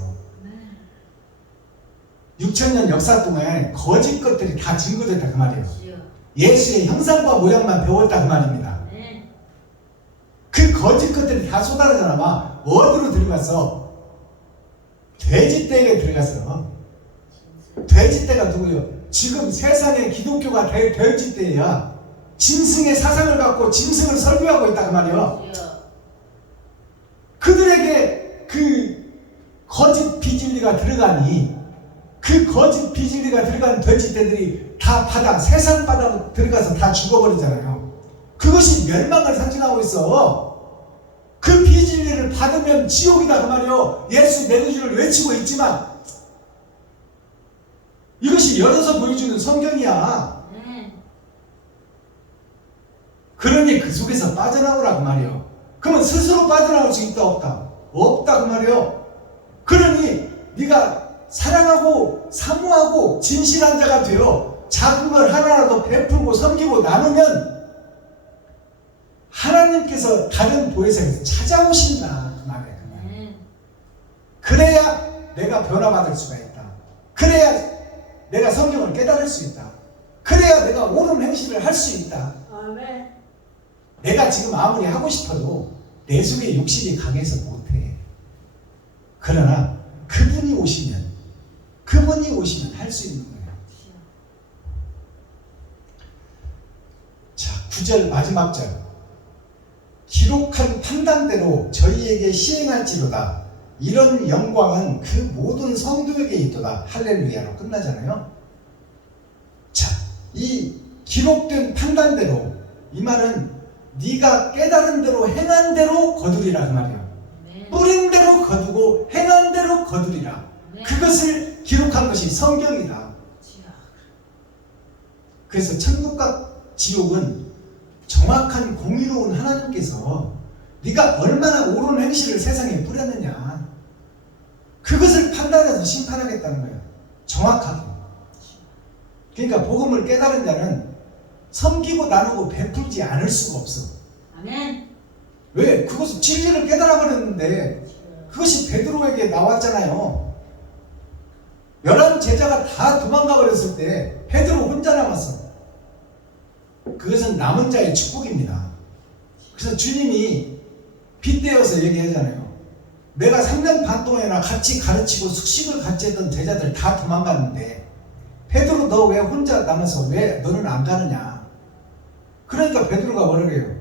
6,000년 역사 동안 거짓 것들이 다 증거됐다 그 말이에요. 주여. 예수의 형상과 모양만 배웠다 그 말입니다. 아멘. 그 거짓 것들이 다 쏟아져 나와 어디로 들어갔어? 돼지떼에 들어갔어. 돼지떼가 누구요? 지금 세상에 기독교가 돼지떼야. 짐승의 사상을 갖고 짐승을 설교하고 있다 그 말이에요. 주여. 그들에게 그 거짓 비진리가 들어가니 그 거짓 비진리가 들어간 돼지떼들이 다 세상 바다로 들어가서 다 죽어버리잖아요. 그것이 멸망을 상징하고 있어. 그 비진리를 받으면 지옥이다 그 말이에요. 예수 내 구주를 외치고 있지만 이것이 열어서 보여주는 성경이야. 아멘. 그러니 그 속에서 빠져나오라 그 말이에요. 그러면 스스로 빠져나올 수 있다 없다? 없다 그 말이에요. 그러니 네가 사랑하고 사모하고 진실한 자가 되어 작은 걸 하나라도 베풀고 섬기고 나누면 하나님께서 다른 보혜사에서 찾아오신다 그 말이에요. 아멘. 그래야 내가 변화받을 수가 있다. 그래야 내가 성경을 깨달을 수 있다. 그래야 내가 옳은 행실을 할 수 있다. 아멘. 내가 지금 아무리 하고 싶어도 내 속에 욕심이 강해서 못해. 그러나 그분이 오시면 할 수 있는 거예요. 자, 9절 마지막 절. 기록한 판단대로 저희에게 시행할지로다. 이런 영광은 그 모든 성도에게 있도다. 할렐루야로 끝나잖아요. 자, 이 기록된 판단대로, 이 말은 네가 깨달은 대로 행한 대로 거두리라 그 말이에요. 아멘. 뿌린 대로 거두고 행한 대로 거두리라. 아멘. 그것을 기록한 것이 성경이다. 주여. 그래서 천국과 지옥은 정확한 공의로운 하나님께서 네가 얼마나 옳은 행실을 세상에 뿌렸느냐, 그것을 판단해서 심판하겠다는 거예요. 정확하게. 그러니까 복음을 깨달은 자는 섬기고 나누고 베풀지 않을 수가 없어. 아멘. 왜? 그것은 진리를 깨달아 버렸는데 주여. 그것이 베드로에게 나왔잖아요. 11 제자가 다 도망가 버렸을 때 베드로 혼자 남았어. 그것은 남은 자의 축복입니다. 그래서 주님이 빗대어서 얘기하잖아요. 내가 3년 반 동안이나 같이 가르치고 숙식을 같이 했던 제자들 다 도망갔는데 베드로 너 왜 혼자 남아서 왜 너는 안 가느냐. 그러니까 베드로가 뭐라고 해요?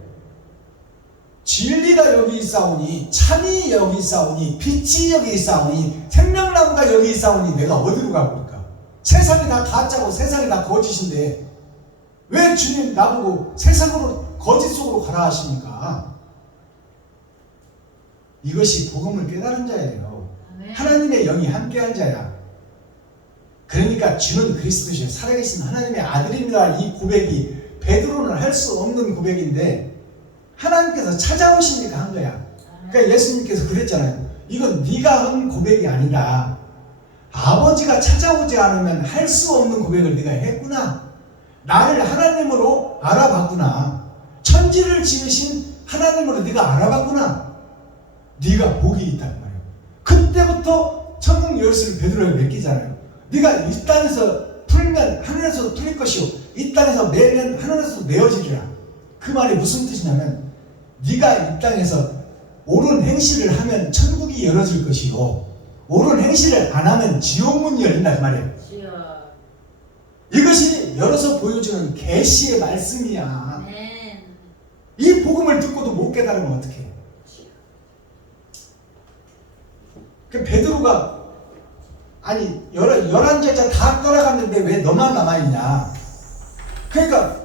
진리가 여기 있사오니, 참이 여기 있사오니, 빛이 여기 있사오니, 생명나무가 여기 있사오니 내가 어디로 가볼까? 세상이 다 가짜고 세상이 다 거짓인데 왜 주님 나보고 세상으로 거짓 속으로 가라 하십니까? 이것이 복음을 깨달은 자예요. 아멘. 하나님의 영이 함께한 자야. 그러니까 주는 그리스도시요 살아계신 하나님의 아들입니다. 이 고백이 베드로는 할 수 없는 고백인데 하나님께서 찾아오시니까 한 거야. 그러니까 예수님께서 그랬잖아요. 이건 네가 한 고백이 아니라 아버지가 찾아오지 않으면 할 수 없는 고백을 네가 했구나. 나를 하나님으로 알아봤구나. 천지를 지으신 하나님으로 네가 알아봤구나. 네가 복이 있단 말이에요. 그때부터 천국 열쇠를 베드로에게 맡기잖아요. 네가 이 땅에서 풀면 하늘에서 풀릴 것이요 이 땅에서 매면 하늘에서 메어지리라. 그 말이 무슨 뜻이냐면 네가 이 땅에서 옳은 행실을 하면 천국이 열어질 것이고 옳은 행실을 안 하면 지옥문이 열린다 그 말이에요. 이것이 열어서 보여주는 계시의 말씀이야. 아멘. 이 복음을 듣고도 못 깨달으면 어떡해. 그 베드로가 아니 11제자 다 떠나갔는데 왜 너만 남아있냐. 그러니까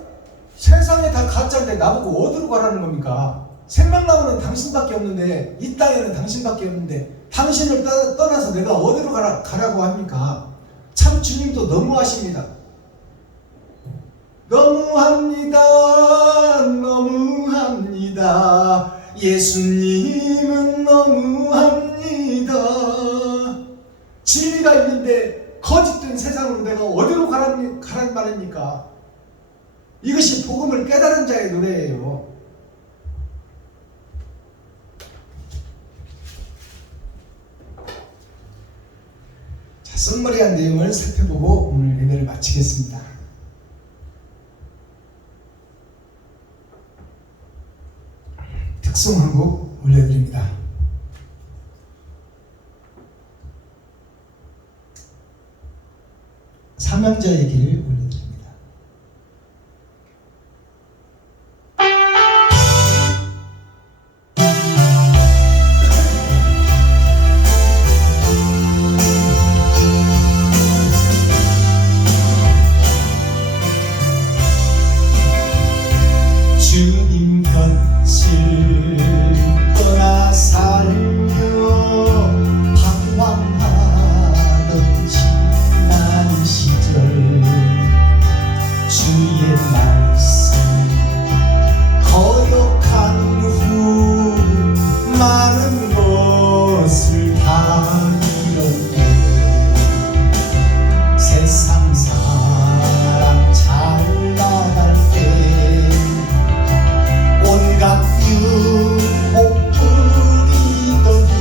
세상에 다 가짜인데 나보고 어디로 가라는 겁니까? 생명나무는 당신밖에 없는데 이 땅에는 당신밖에 없는데 당신을 떠나서 내가 어디로 가라고 합니까? 참 주님도 너무하십니다. 너무합니다. 예수님은 너무합니다. 진리가 있는데 거짓된 세상으로 내가 어디로 가라는 말입니까? 이것이 복음을 깨달은 자의 노래예요. 자, 썸머리한 내용을 살펴보고 오늘 예배를 마치겠습니다. 특송 한 곡 올려드립니다. 사명자의 길 올려드립니다. 주님 곁을 떠나 살며 방황하던 지난 시절 주의 말씀 거역한 후 많은 것을 다 잃었네. 세상 사람 잘 나갈 때 온갖 유혹 뿌리더니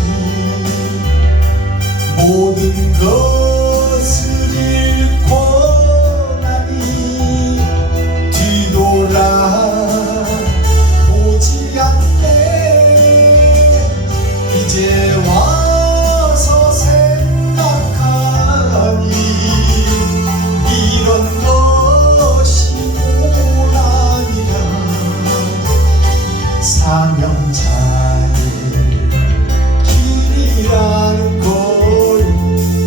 모든 것을 잃고 나니 뒤돌아 보지 않네. 이제 와서 생각하니 이런 것이 오라니라. 사명자의 길이라는 걸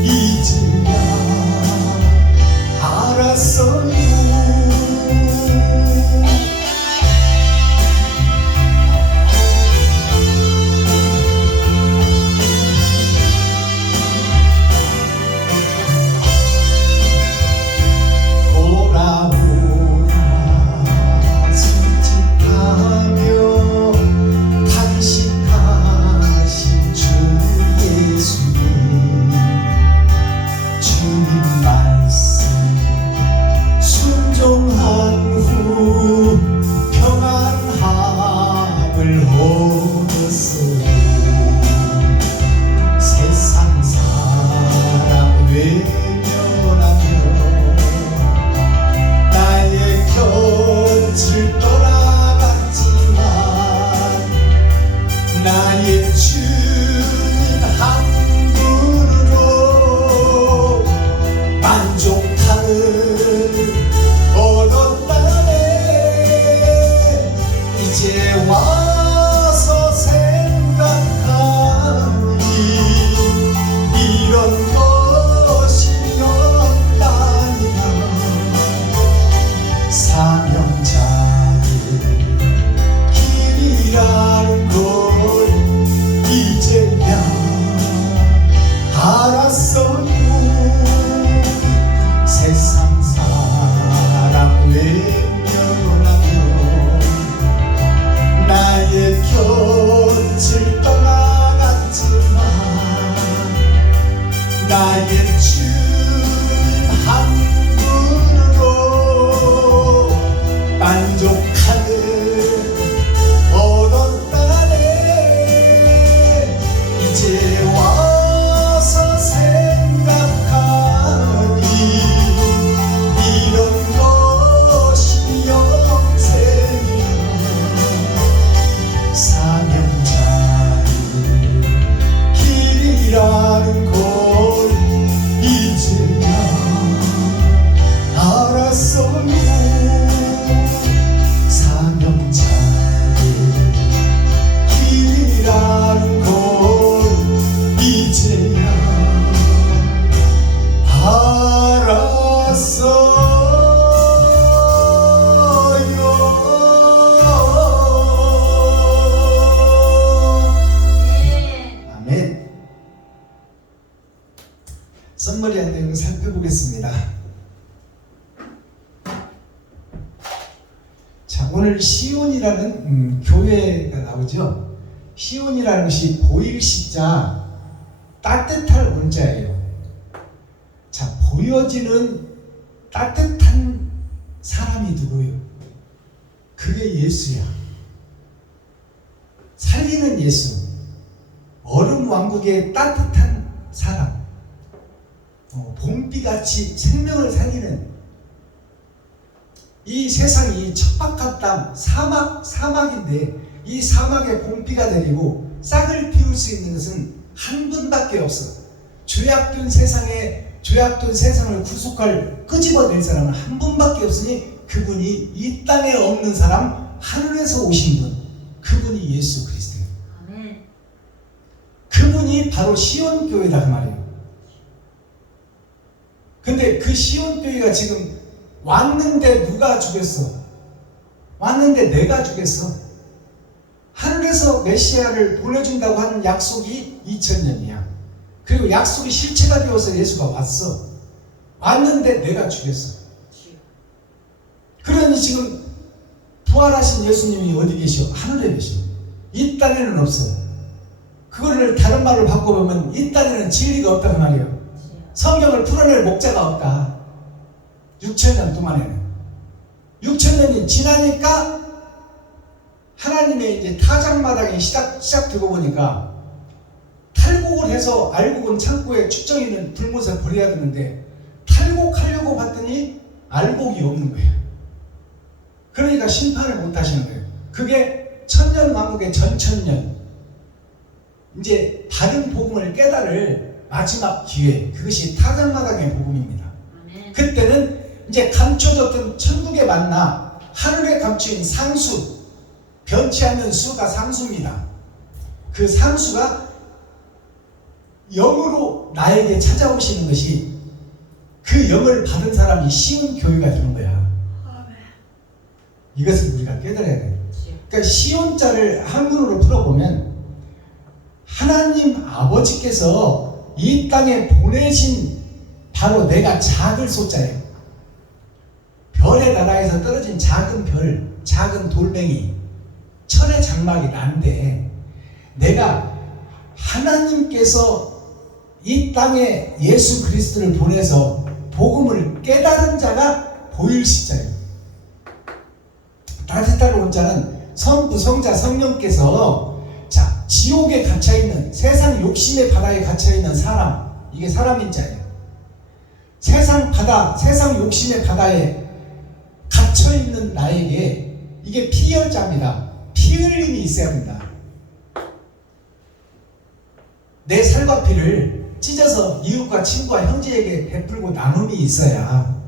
이제야 알았어요. 돌아오라 순직하며 탄식하신 주 예수님. 주님 말씀 순종한 후 평안함을 얻었어요. 세상 사람 외면하며 나의 곁을 떠나갔지만 나의 주님 한 분으로 만족하는 얻었다네. 이제 와서 생각하니 이런 것이 주님 한 분으로 만족하는 얻었다네. 이제 와서 생각하니 이런 것이 영생이야. 사명자의 길이라는 걸 이제야 알았어요. 사명자의 길이라는 걸 이제야 알았어요. 아멘. 썸머리한 내용을 살펴보겠습니다. 자, 오늘 시온이라는 교회가 나오죠. 시온이라는 것이 보일 시자, 따뜻할 온자예요. 자, 보여지는 따뜻한 사람이 누구예요? 그게 예수야. 살리는 예수. 얼음 왕국의 따뜻한 사람. 봄비같이 생명을 살리는. 이 세상이 척박한 땅, 사막인데 이 사막에 봄비가 내리고 싹을 피울 수 있는 것은 한 분밖에 없어. 죄악된 세상을 구속할, 끄집어낼 사람은 한 분밖에 없으니 그분이 이 땅에 없는 사람, 하늘에서 오신 분, 그분이 예수 그리스도예요. 아멘. 그분이 바로 시온교회다 그 말이에요. 근데 그 시온교회가 지금 왔는데 누가 죽였어? 왔는데 내가 죽였어. 하늘에서 메시아를 보내준다고 하는 약속이 2000년이야. 그리고 약속이 실체가 되어서 예수가 왔어. 왔는데 내가 죽였어. 그러니 지금 부활하신 예수님이 어디 계시오? 하늘에 계시오. 이 땅에는 없어. 그거를 다른 말로 바꿔보면 이 땅에는 진리가 없다는 말이에요. 성경을 풀어낼 목자가 없다. 6000년 동안에는. 6000년이 지나니까 하나님의 이제 타작마당이 시작되고 보니까 탈곡을 해서 알곡은 창고에 축정이 있는 불못에 버려야 되는데 탈곡하려고 봤더니 알곡이 없는 거예요. 그러니까 심판을 못 하시는 거예요. 그게 천년왕국의 전천년. 이제 바른 복음을 깨달을 마지막 기회. 그것이 타작마당의 복음입니다. 아멘. 그때는 이제 감춰졌던 천국의 만나, 하늘에 감추인 상수, 변치 않는 수가 상수입니다. 그 상수가 영으로 나에게 찾아오시는 것이 그 영을 받은 사람이 시온교회가 되는 거야. 이것을 우리가 깨달아야 돼요. 그러니까 시온자를 한문으로 풀어보면 하나님 아버지께서 이 땅에 보내신 바로 내가 작을 소자예요. 별의 나라에서 떨어진 작은 별, 작은 돌멩이, 천의 장막이 난데 내가 하나님께서 이 땅에 예수 그리스도를 보내서 복음을 깨달은 자가 보일 시자예요. 따뜻한 온자는 성부, 성자, 성령께서 자, 지옥에 갇혀있는, 세상 욕심의 바다에 갇혀있는 사람, 이게 사람인 자예요. 세상 바다, 세상 욕심의 바다에 갇혀있는 나에게 이게 피혈자입니다. 피 흘림이 있어야 합니다. 내 살과 피를 찢어서 이웃과 친구와 형제에게 베풀고 나눔이 있어야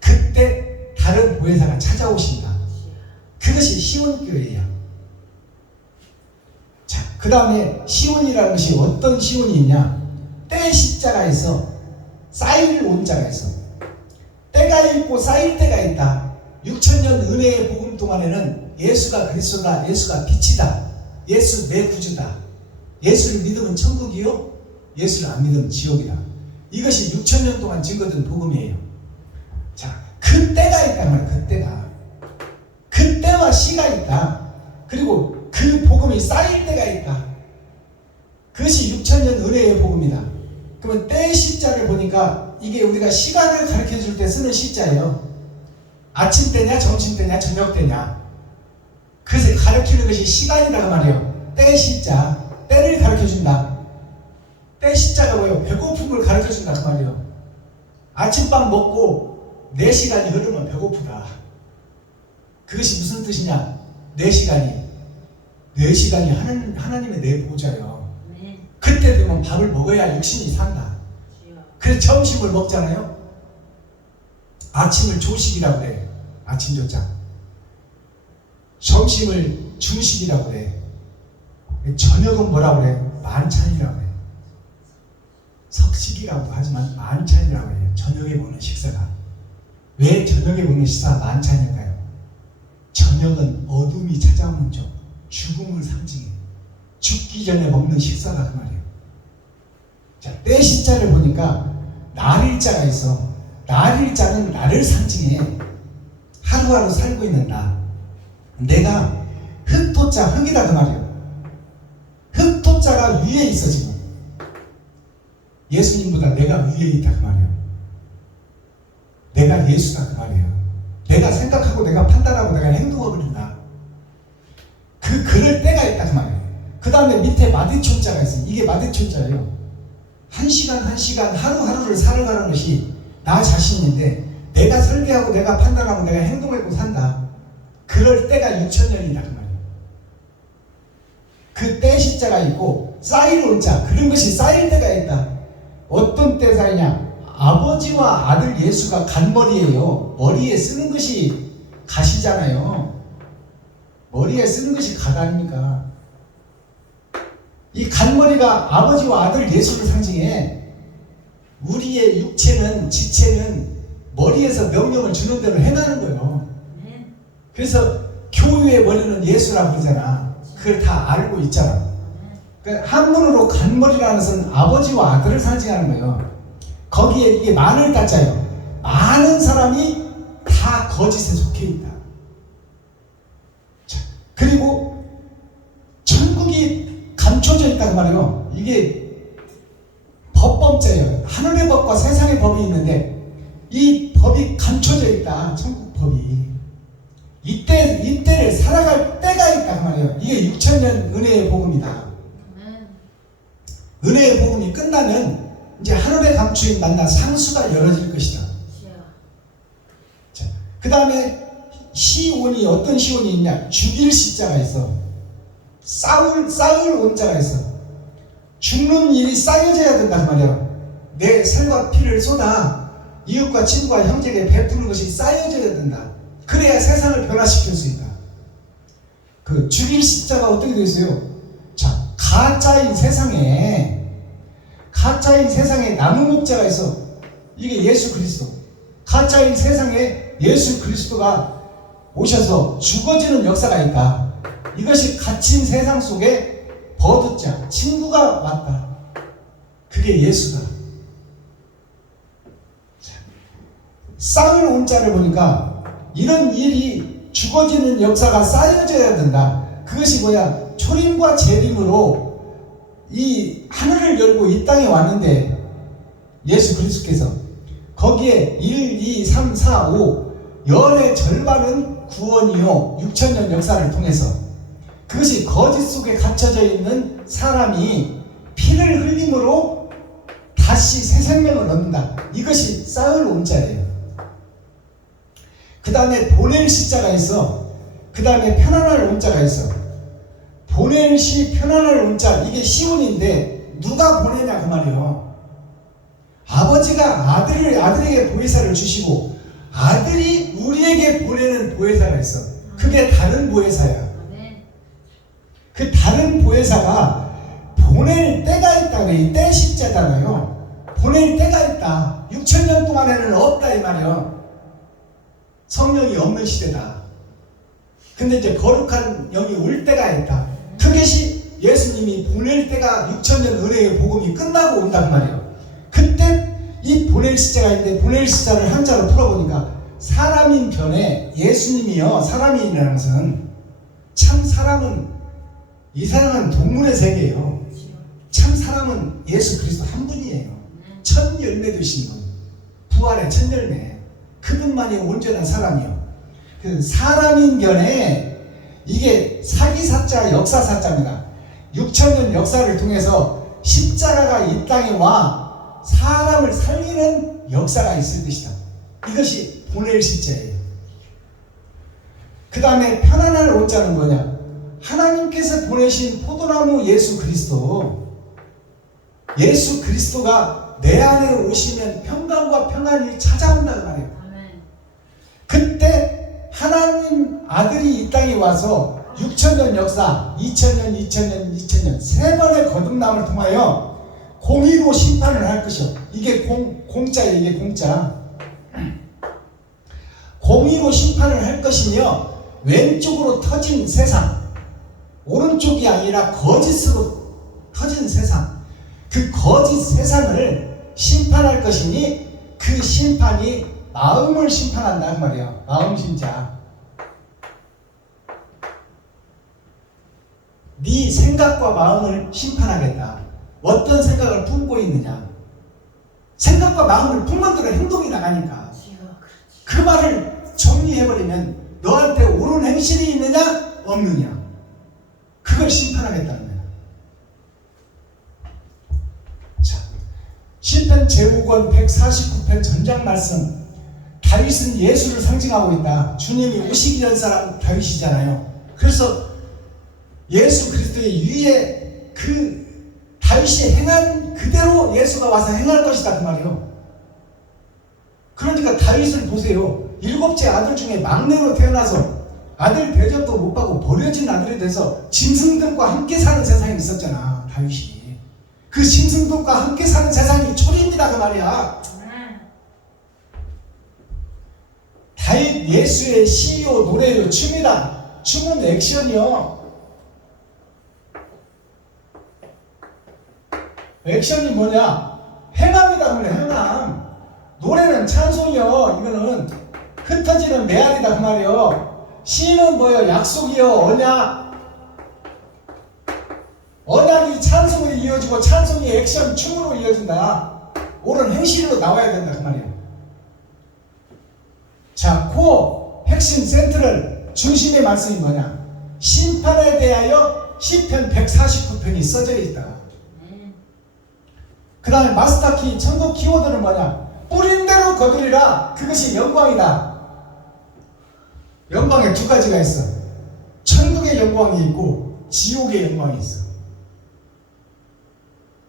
그때 다른 보혜사가 찾아오신다. 그것이 시온교회야. 자, 그 다음에 시온이라는 것이 어떤 시온이 있냐? 때의 십자가 있어. 쌓일 온자가 있어. 때가 있고 쌓일 때가 있다. 6000년 은혜의 복음 동안에는 예수가 그리스도다. 예수가 빛이다. 예수 내 구주다. 예수를 믿으면 천국이요, 예수를 안 믿으면 지옥이다. 이것이 6000년 동안 증거된 복음이에요. 자, 그 때가 있단 말이야. 그 때가. 그 때와 시가 있다. 그리고 그 복음이 쌓일 때가 있다. 그것이 6000년 은혜의 복음이다. 그러면 때 시자를 보니까 이게 우리가 시간을 가르쳐 줄 때 쓰는 시자예요. 아침 때냐, 점심 때냐, 저녁 때냐. 그래서 가르치는 것이 시간이다 그 말이에요. 때 시자, 때를 가르쳐 준다. 때 시자가 뭐예요? 배고픔을 가르쳐 준다 그 말이에요. 아침밥 먹고 4시간이 흐르면 배고프다. 그것이 무슨 뜻이냐? 4시간이 하나님의 내 보좌예요. 그때 되면 밥을 먹어야 육신이 산다. 그래서 점심을 먹잖아요. 아침을 조식이라고 그래. 아침 조장. 점심을 중식이라고 그래. 저녁은 뭐라고 그래? 만찬이라고 그래. 석식이라고 하지만 만찬이라고 해요. 저녁에 먹는 식사가. 왜 저녁에 먹는 식사가 만찬일까요? 저녁은 어둠이 찾아오는 쪽, 죽음을 상징해. 죽기 전에 먹는 식사다 그 말이에요. 자, 때 시자를 보니까 날일자가 있어. 날일자는 나를 상징해. 하루하루 살고 있는 나. 내가 흑토자, 흑이다 그 말이에요. 흑토자가 위에 있어 지금. 예수님보다 내가 위에 있다 그 말이에요. 내가 예수다 그 말이에요. 내가 생각하고 내가 판단하고 내가 행동하고 있다. 그럴 때가 있다 그 말이에요. 그 다음에 밑에 마디촌자가 있어요. 이게 마디촌자예요. 한 시간 한 시간 하루하루를 살아가는 것이 나 자신인데 내가 설계하고 내가 판단하고 내가 행동하고 산다. 그럴 때가 6,000년이다 그 말이에요. 그 때 시자가 있고 쌓일 온자, 그런 것이 쌓일 때가 있다. 어떤 때 쌓이냐? 아버지와 아들 예수가 간머리예요. 머리에 쓰는 것이 가시잖아요. 머리에 쓰는 것이 갓 아닙니까? 이 간머리가 아버지와 아들 예수를 상징해. 우리의 육체는, 지체는 머리에서 명령을 주는 대로 행하는 거예요. 그래서 교회의 머리는 예수라고 그러잖아. 그걸 다 알고 있잖아. 한문으로 간머리라는 것은 아버지와 아들을 상징하는 거예요. 거기에 이게 많을 따자요. 많은 사람이 다 거짓에 속해 있다. 자, 그리고 천국이 감춰져 있다고 말이에요. 이게 법범죄예요. 하늘의 법과 세상의 법이 있는데 이 법이 감춰져 있다. 천국 법이. 이때를 살아갈 때가 있다 그 말이에요. 이게 6,000년 은혜의 복음이다. 은혜의 복음이 끝나면 이제 하늘의 감추인 만나 상수가 열어질 것이다. 자, 그 다음에 시온이 어떤 시온이 있냐? 죽일 시자가 있어. 쌓을 온자가 있어. 죽는 일이 쌓여져야 된단 말이에요. 내 살과 피를 쏟아 이웃과 친구와 형제에게 베푸는 것이 쌓여져야 된다. 그래야 세상을 변화시킬 수 있다. 그 죽일 시자가 어떻게 되어 있어요? 자, 가짜인 세상에 나무 목자가 있어. 이게 예수 그리스도. 가짜인 세상에 예수 그리스도가 오셔서 죽어지는 역사가 있다. 이것이 갇힌 세상 속에 버드자, 친구가 왔다. 그게 예수다. 쌓을 온자를 보니까 이런 일이 죽어지는 역사가 쌓여져야 된다. 그것이 뭐야? 초림과 재림으로 이 하늘을 열고 이 땅에 왔는데 예수 그리스도께서 거기에 1, 2, 3, 4, 5 열의 절반은 구원이요 6,000년 역사를 통해서 그것이 거짓 속에 갇혀져 있는 사람이 피를 흘림으로 다시 새 생명을 얻는다. 이것이 쌓을 온자예요. 그 다음에 보낼 시자가 있어. 그 다음에 편안할 온자가 있어. 보낼 시 편안할 온자, 이게 시온인데 누가 보내냐 그 말이에요. 아버지가 아들에게 보혜사를 주시고 아들이 우리에게 보내는 보혜사가 있어. 그게 다른 보혜사야. 그 다른 보혜사가 보낼 때가 있다. 이 때 십자잖아요. 보낼 때가 있다. 6,000년 동안에는 없다 이 말이에요. 성령이 없는 시대다. 근데 이제 거룩한 영이 올 때가 있다. 그것이 예수님이 보낼 때가 6,000년 은혜의 복음이 끝나고 온단 말이에요. 그때 이 보낼 시자가 있는데 보낼 시자를 한자로 풀어보니까 사람인 변에 예수님이요. 사람이라는 것은 참 사람은 이 사람은 동물의 세계예요. 참 사람은 예수 그리스도 한 분이에요. 첫 열매 되신 분, 부활의 첫 열매, 그분만이 온전한 사람이요. 그 사람인견에 이게 사기사자, 역사사자입니다. 6천년 역사를 통해서 십자가가 이 땅에 와 사람을 살리는 역사가 있을 것이다. 이것이 보낼 시제예요. 그 다음에 편안할 오자는 뭐냐? 하나님께서 보내신 포도나무 예수 그리스도. 예수 그리스도가 내 안에 오시면 평강과 평안이 찾아온다는 말이에요. 그때 하나님 아들이 이 땅에 와서 6천년 역사, 2000년, 2000년, 2000년 세 번의 거듭남을 통하여 공의로 심판을 할 것이요. 이게 공짜예요. 이게 공짜. 공의로 심판을 할 것이며 왼쪽으로 터진 세상, 오른쪽이 아니라 거짓으로 터진 세상, 그 거짓 세상을 심판할 것이니 그 심판이 마음을 심판한다는 말이에요. 마음 심자. 네 생각과 마음을 심판하겠다. 어떤 생각을 품고 있느냐. 생각과 마음을 품은 대로 행동이 나가니까 그 말을 정리해버리면 너한테 옳은 행실이 있느냐 없느냐 그걸 심판하겠다는 거야. 자, 시편 제5권 149편 전장 말씀. 다윗은 예수를 상징하고 있다. 주님이 오시기 전 사람 다윗이잖아요. 그래서 예수 그리스도의 위에 그 다윗이 행한 그대로 예수가 와서 행할 것이다 그 말이에요. 그러니까 다윗을 보세요. 7째 아들 중에 막내로 태어나서 아들 대접도 못 받고 버려진 아들이 돼서 짐승들과 함께 사는 세상이 있었잖아. 다윗이. 그 짐승들과 함께 사는 세상이 초리입니다 그 말이야. 다윗 예수의 시요, 노래요, 춤이다. 춤은 액션이요. 액션이 뭐냐? 행함이다 그래. 행함. 노래는 찬송이요. 이거는 흩어지는 메아리다 그 말이요. 시는 뭐요? 약속이요. 언약. 언약이 찬송으로 이어지고 찬송이 액션, 춤으로 이어진다. 옳은 행실로 나와야 된다 그 말이에요. 자, 그 핵심 센트럴 중심의 말씀이 뭐냐? 심판에 대하여 시편 149편이 써져 있다. 그 다음에 마스터키 천국 키워드는 뭐냐? 뿌린 대로 거두리라. 그것이 영광이다. 영광에 두 가지가 있어. 천국의 영광이 있고 지옥의 영광이 있어.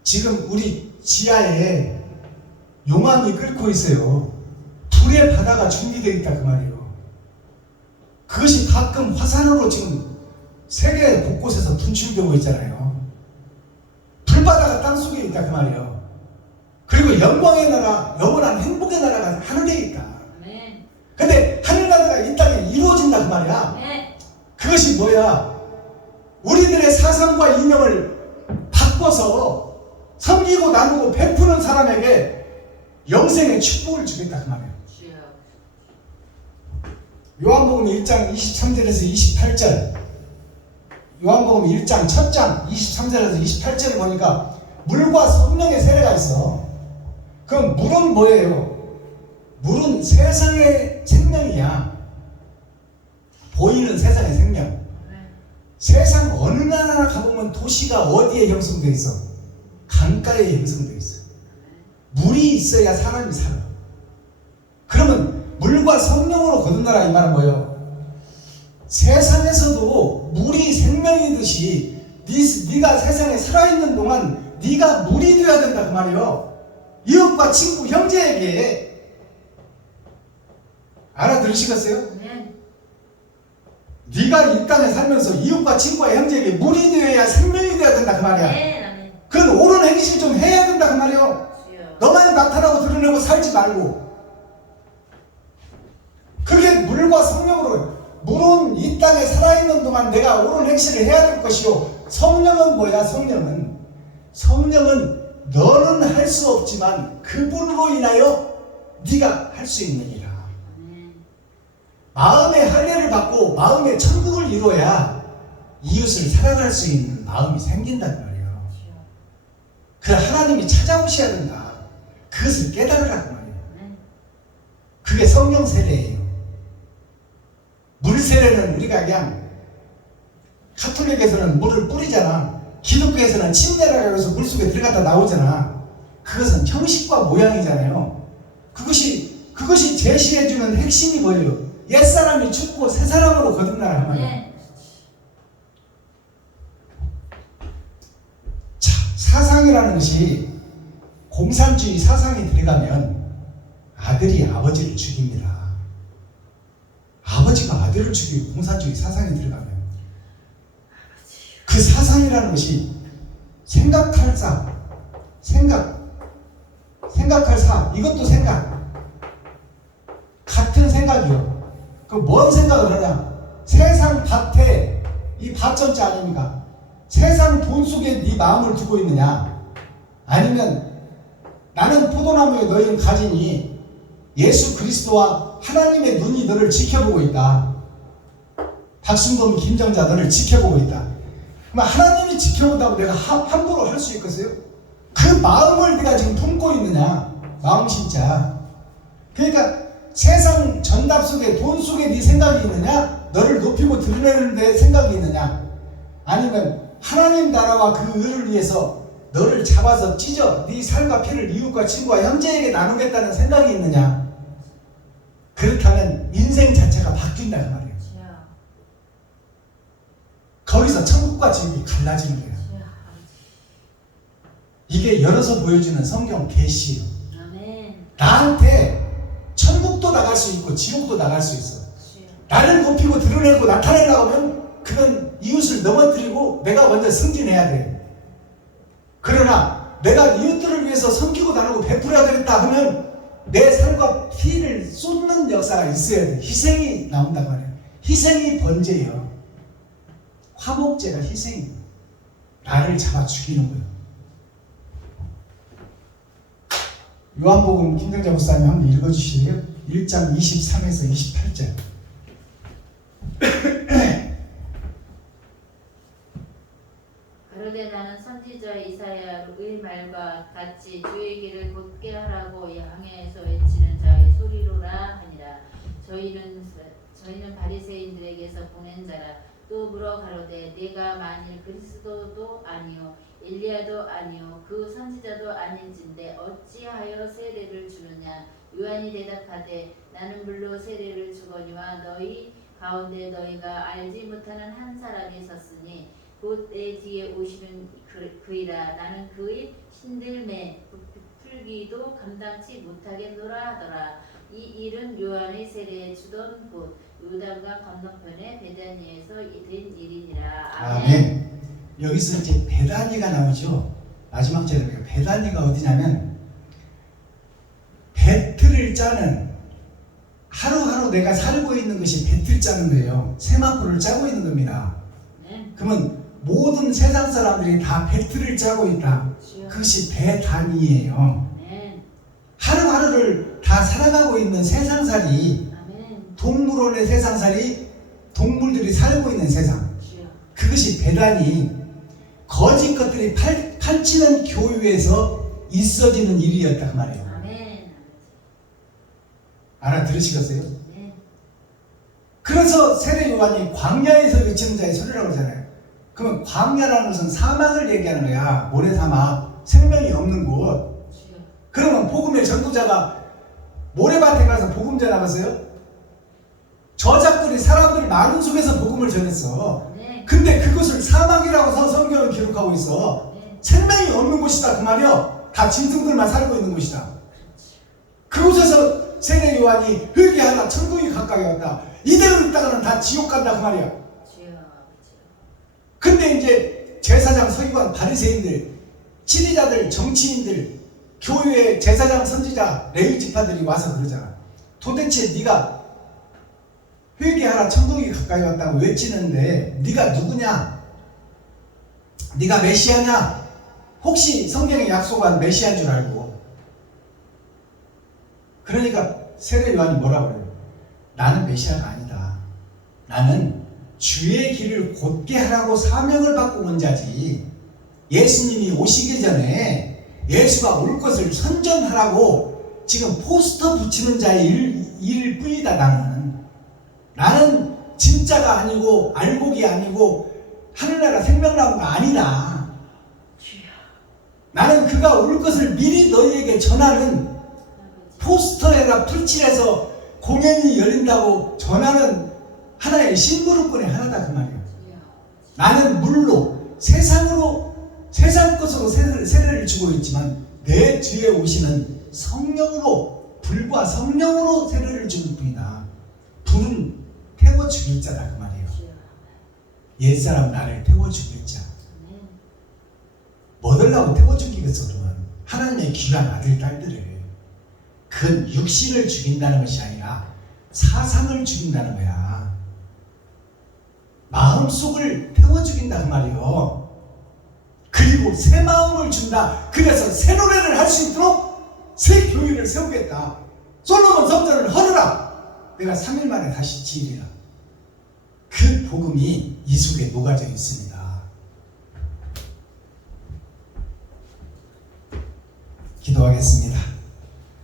지금 우리 지하에 용암이 끓고 있어요. 불의 바다가 준비되어 있다 그 말이에요. 그것이 가끔 화산으로 지금 세계 곳곳에서 분출되고 있잖아요. 불바다가 땅속에 있다 그 말이에요. 그리고 영광의 나라, 영원한 행복의 나라가 하늘에 있다. 근데 하늘나라가 이 땅에 이루어진다 그 말이야. 그것이 뭐야? 우리들의 사상과 이념을 바꿔서 섬기고 나누고 베푸는 사람에게 영생의 축복을 주겠다 그 말이에요. 요한복음 1장 23절에서 28절, 요한복음 1장 첫 장 23절에서 28절을 보니까 물과 성령의 세례가 있어. 그럼 물은 뭐예요? 물은 세상의 생명이야. 보이는 세상의 생명. 세상 어느 나라나 가보면 도시가 어디에 형성되어 있어? 강가에 형성되어 있어. 물이 있어야 사람이 살아. 그러면 물과 성령으로 거듭나라 이 말은 뭐예요? 세상에서도 물이 생명이듯이 네가 세상에 살아있는 동안 네가 물이 되어야 된다 그 말이에요. 이웃과 친구, 형제에게. 알아들으시겠어요? 네가 이 땅에 살면서 이웃과 친구와 형제에게 물이 되어야 생명이 되어야 된다 그 말이야. 그건 옳은 행실 좀 해야 된다 그 말이에요. 너만 나타나고 드러내고 살지 말고. 그게 물과 성령으로. 물은 이 땅에 살아있는 동안 내가 옳은 행실을 해야 될 것이요. 성령은 뭐야? 성령은 너는 할 수 없지만 그분으로 인하여 네가 할 수 있느니라. 마음의 할례를 받고 마음의 천국을 이루어야 이웃을 사랑할 수 있는 마음이 생긴단 말이에요. 그래 하나님이 찾아오셔야 된다. 그것을 깨달으라고 말이에요. 그게 성령 세례예요. 물 세례는 우리가 그냥 가톨릭에서는 물을 뿌리잖아. 기독교에서는 침 내라고 해서 물속에 들어갔다 나오잖아. 그것은 형식과 모양이잖아요. 그것이 제시해주는 핵심이 뭐예요? 옛사람이 죽고 새 사람으로 거듭나라 말이에요. 자, 사상이라는 것이 공산주의 사상이 들어가면 아들이 아버지를 죽입니다. 아버지가 아들을 죽이고 공산주의 사상이 들어가면 그 사상이라는 것이 생각할 사, 생각할 사, 이것도 생각, 같은 생각이요. 그 뭔 생각을 하냐? 세상 밭에 이 밭전자 아닙니까? 세상 돈 속에 네 마음을 두고 있느냐? 아니면 나는 포도나무에 너희는 가지니 예수 그리스도와 하나님의 눈이 너를 지켜보고 있다. 박순범, 김정자 너를 지켜보고 있다. 그럼 하나님이 지켜본다고 내가 함부로 할 수 있겠어요? 그 마음을 네가 지금 품고 있느냐? 마음 진짜. 그러니까 세상 전답 속에 돈 속에 네 생각이 있느냐? 너를 높이고 드러내는 데 생각이 있느냐? 아니면 하나님 나라와 그 의를 위해서 너를 잡아서 찢어 네 살과 피를 이웃과 친구와 형제에게 나누겠다는 생각이 있느냐? 그렇다면 인생 자체가 바뀐다 그 말이에요. 거기서 천국과 지옥이 갈라지는 거예요. 이게 열어서 보여주는 성경 계시예요. 나한테 천국도 나갈 수 있고 지옥도 나갈 수 있어. 나를 높이고 드러내고 나타내려고 하면 그건 이웃을 넘어뜨리고 내가 먼저 승진해야 돼. 그러나 내가 이웃들을 위해서 섬기고 나누고 베풀어야 되겠다 하면 내 살과 피를 쏟는 역사가 있어야 돼. 희생이 나온단 말이에요. 희생이 번제예요. 화목제가 희생이에요. 나를 잡아 죽이는 거예요. 요한복음 김정자 목사님 한번 읽어주실래요? 1장 23에서 28절. 가로되 나는 선지자 이사야의 말과 같이 주의 길을 곧게 하라고 향해서 외치는 자의 소리로라 하니라. 저희는 바리새인들에게서 보낸 자라. 또 물어 가로되 네가 만일 그리스도도 아니요 엘리야도 아니요 그 선지자도 아닌진데 어찌하여 세례를 주느냐. 요한이 대답하되 나는 물로 세례를 주거니와 너희 가운데 너희가 알지 못하는 한 사람이 섰으니 곧 내 뒤에 오시는 그이라. 나는 그의 신들매 풀기도 감당치 못하겠노라 하더라. 이 일은 요한의 세례 주던 곳 요단강 건너편의 베다니에서 된 일이니라. 아멘. 여기서 이제 베다니가 나오죠. 마지막 절에 베다니가 어디냐면 배틀을 짜는, 하루하루 내가 살고 있는 것이 배틀 짜는 거예요. 세마포를 짜고 있는 겁니다. 그러면 모든 세상 사람들이 다 배틀을 짜고 있다. 그것이 베다니예요. 하루하루를 다 살아가고 있는 세상살이, 동물원의 세상살이, 동물들이 살고 있는 세상, 그것이 베다니, 거짓 것들이 판치는 교회에서 있어지는 일이었단 말이에요. 알아들으시겠어요? 그래서 세례 요한이 광야에서 외치는 자의 소리라고 하잖아요. 그러면 광야라는 것은 사막을 얘기하는 거야. 모래사막, 생명이 없는 곳. 그러면 복음의 전도자가 모래밭에 가서 복음 전하겠어요? 저작들이 사람들이 많은 속에서 복음을 전했어. 근데 그것을 사막이라고 성경은 기록하고 있어. 생명이 없는 곳이다 그 말이야. 다 짐승들만 살고 있는 곳이다. 그곳에서 세례 요한이 회개하라 천국이 가까이 왔다. 이대로 있다가는 다 지옥 간다 그 말이야. 근데 이제 제사장, 서기관, 바리새인들, 지리자들, 정치인들, 교회 제사장, 선지자, 레위 지파들이 와서 그러잖아. 도대체 네가 회개하라 천국이 가까이 왔다고 외치는데 네가 누구냐? 네가 메시아냐? 혹시 성경에 약속한 메시아인 줄 알고. 그러니까 세례 요한이 뭐라고 그래요? 나는 메시아가 아니다. 나는 주의 길을 곧게 하라고 사명을 받고 온 자지. 예수님이 오시기 전에 예수가 올 것을 선전하라고 지금 포스터 붙이는 자의 일일 뿐이다. 나는 진짜가 아니고 알곡이 아니고 하늘나라 생명나무가 아니다. 나는 그가 올 것을 미리 너희에게 전하는 포스터에다 풀칠해서 공연이 열린다고 전하는 하나의 심부름꾼의 하나다 그 말이에요. 나는 물로 세상 것으로 세례를 주고 있지만 내 뒤에 오시는 성령으로, 불과 성령으로 세례를 주는 분이다. 불은 태워 죽일 자다 그 말이에요. 옛사람 나를 태워 죽일 자. 뭐 하려고 태워 죽이겠어 그러면? 하나님의 귀한 아들 딸들을. 그건 육신을 죽인다는 것이 아니라 사상을 죽인다는 거야. 마음속을 태워 죽인다 그 말이에요. 그리고 새 마음을 준다. 그래서 새 노래를 할 수 있도록 새 교회를 세우겠다. 솔로몬 성전을 헐으라. 내가 3일 만에 다시 지으리라. 그 복음이 이 속에 녹아져 있습니다. 기도하겠습니다.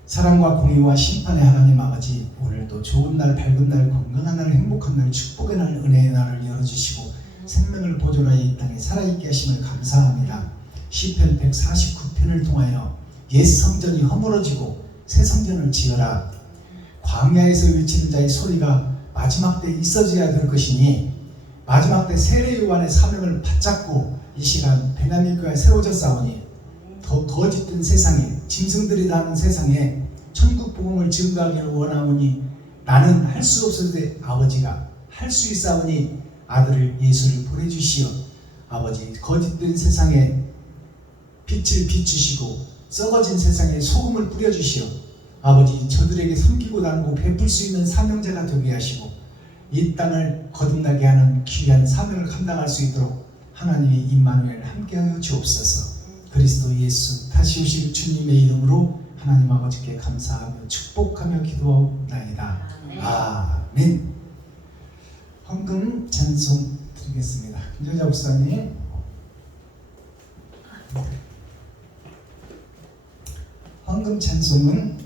사랑과 공의와 심판의 하나님 아버지, 오늘도 좋은 날, 밝은 날, 건강한 날, 행복한 날, 축복의 날, 은혜의 날을 열어주시고 생명을 보존하여 이 땅에 살아있게 하심을 감사합니다. 시편 149편을 통하여 옛 성전이 허물어지고 새 성전을 지어라. 광야에서 외치는 자의 소리가 마지막 때 있어져야 될 것이니 마지막 때 세례 요한의 사명을 받잡고 이 시간 베냐민 교회가 세워졌사오니 더 거짓된 세상에, 짐승들이 나는 세상에 천국 복음을 증거하기를 원하오니 나는 할 수 없을 때 아버지가 할 수 있사오니 아들을 예수를 보내주시어 아버지 거짓된 세상에 빛을 비추시고 썩어진 세상에 소금을 뿌려주시어 아버지 저들에게 섬기고 나누고 베풀 수 있는 사명자가 되게 하시고 이 땅을 거듭나게 하는 귀한 사명을 감당할 수 있도록 하나님의 임마누엘 함께하여 주옵소서. 그리스도 예수 다시 오실 주님의 이름으로 하나님 아버지께 감사하며 축복하며 기도하옵나이다. 아멘. 헌금 찬송 드리겠습니다. 김정자 목사님. 헌금 찬송은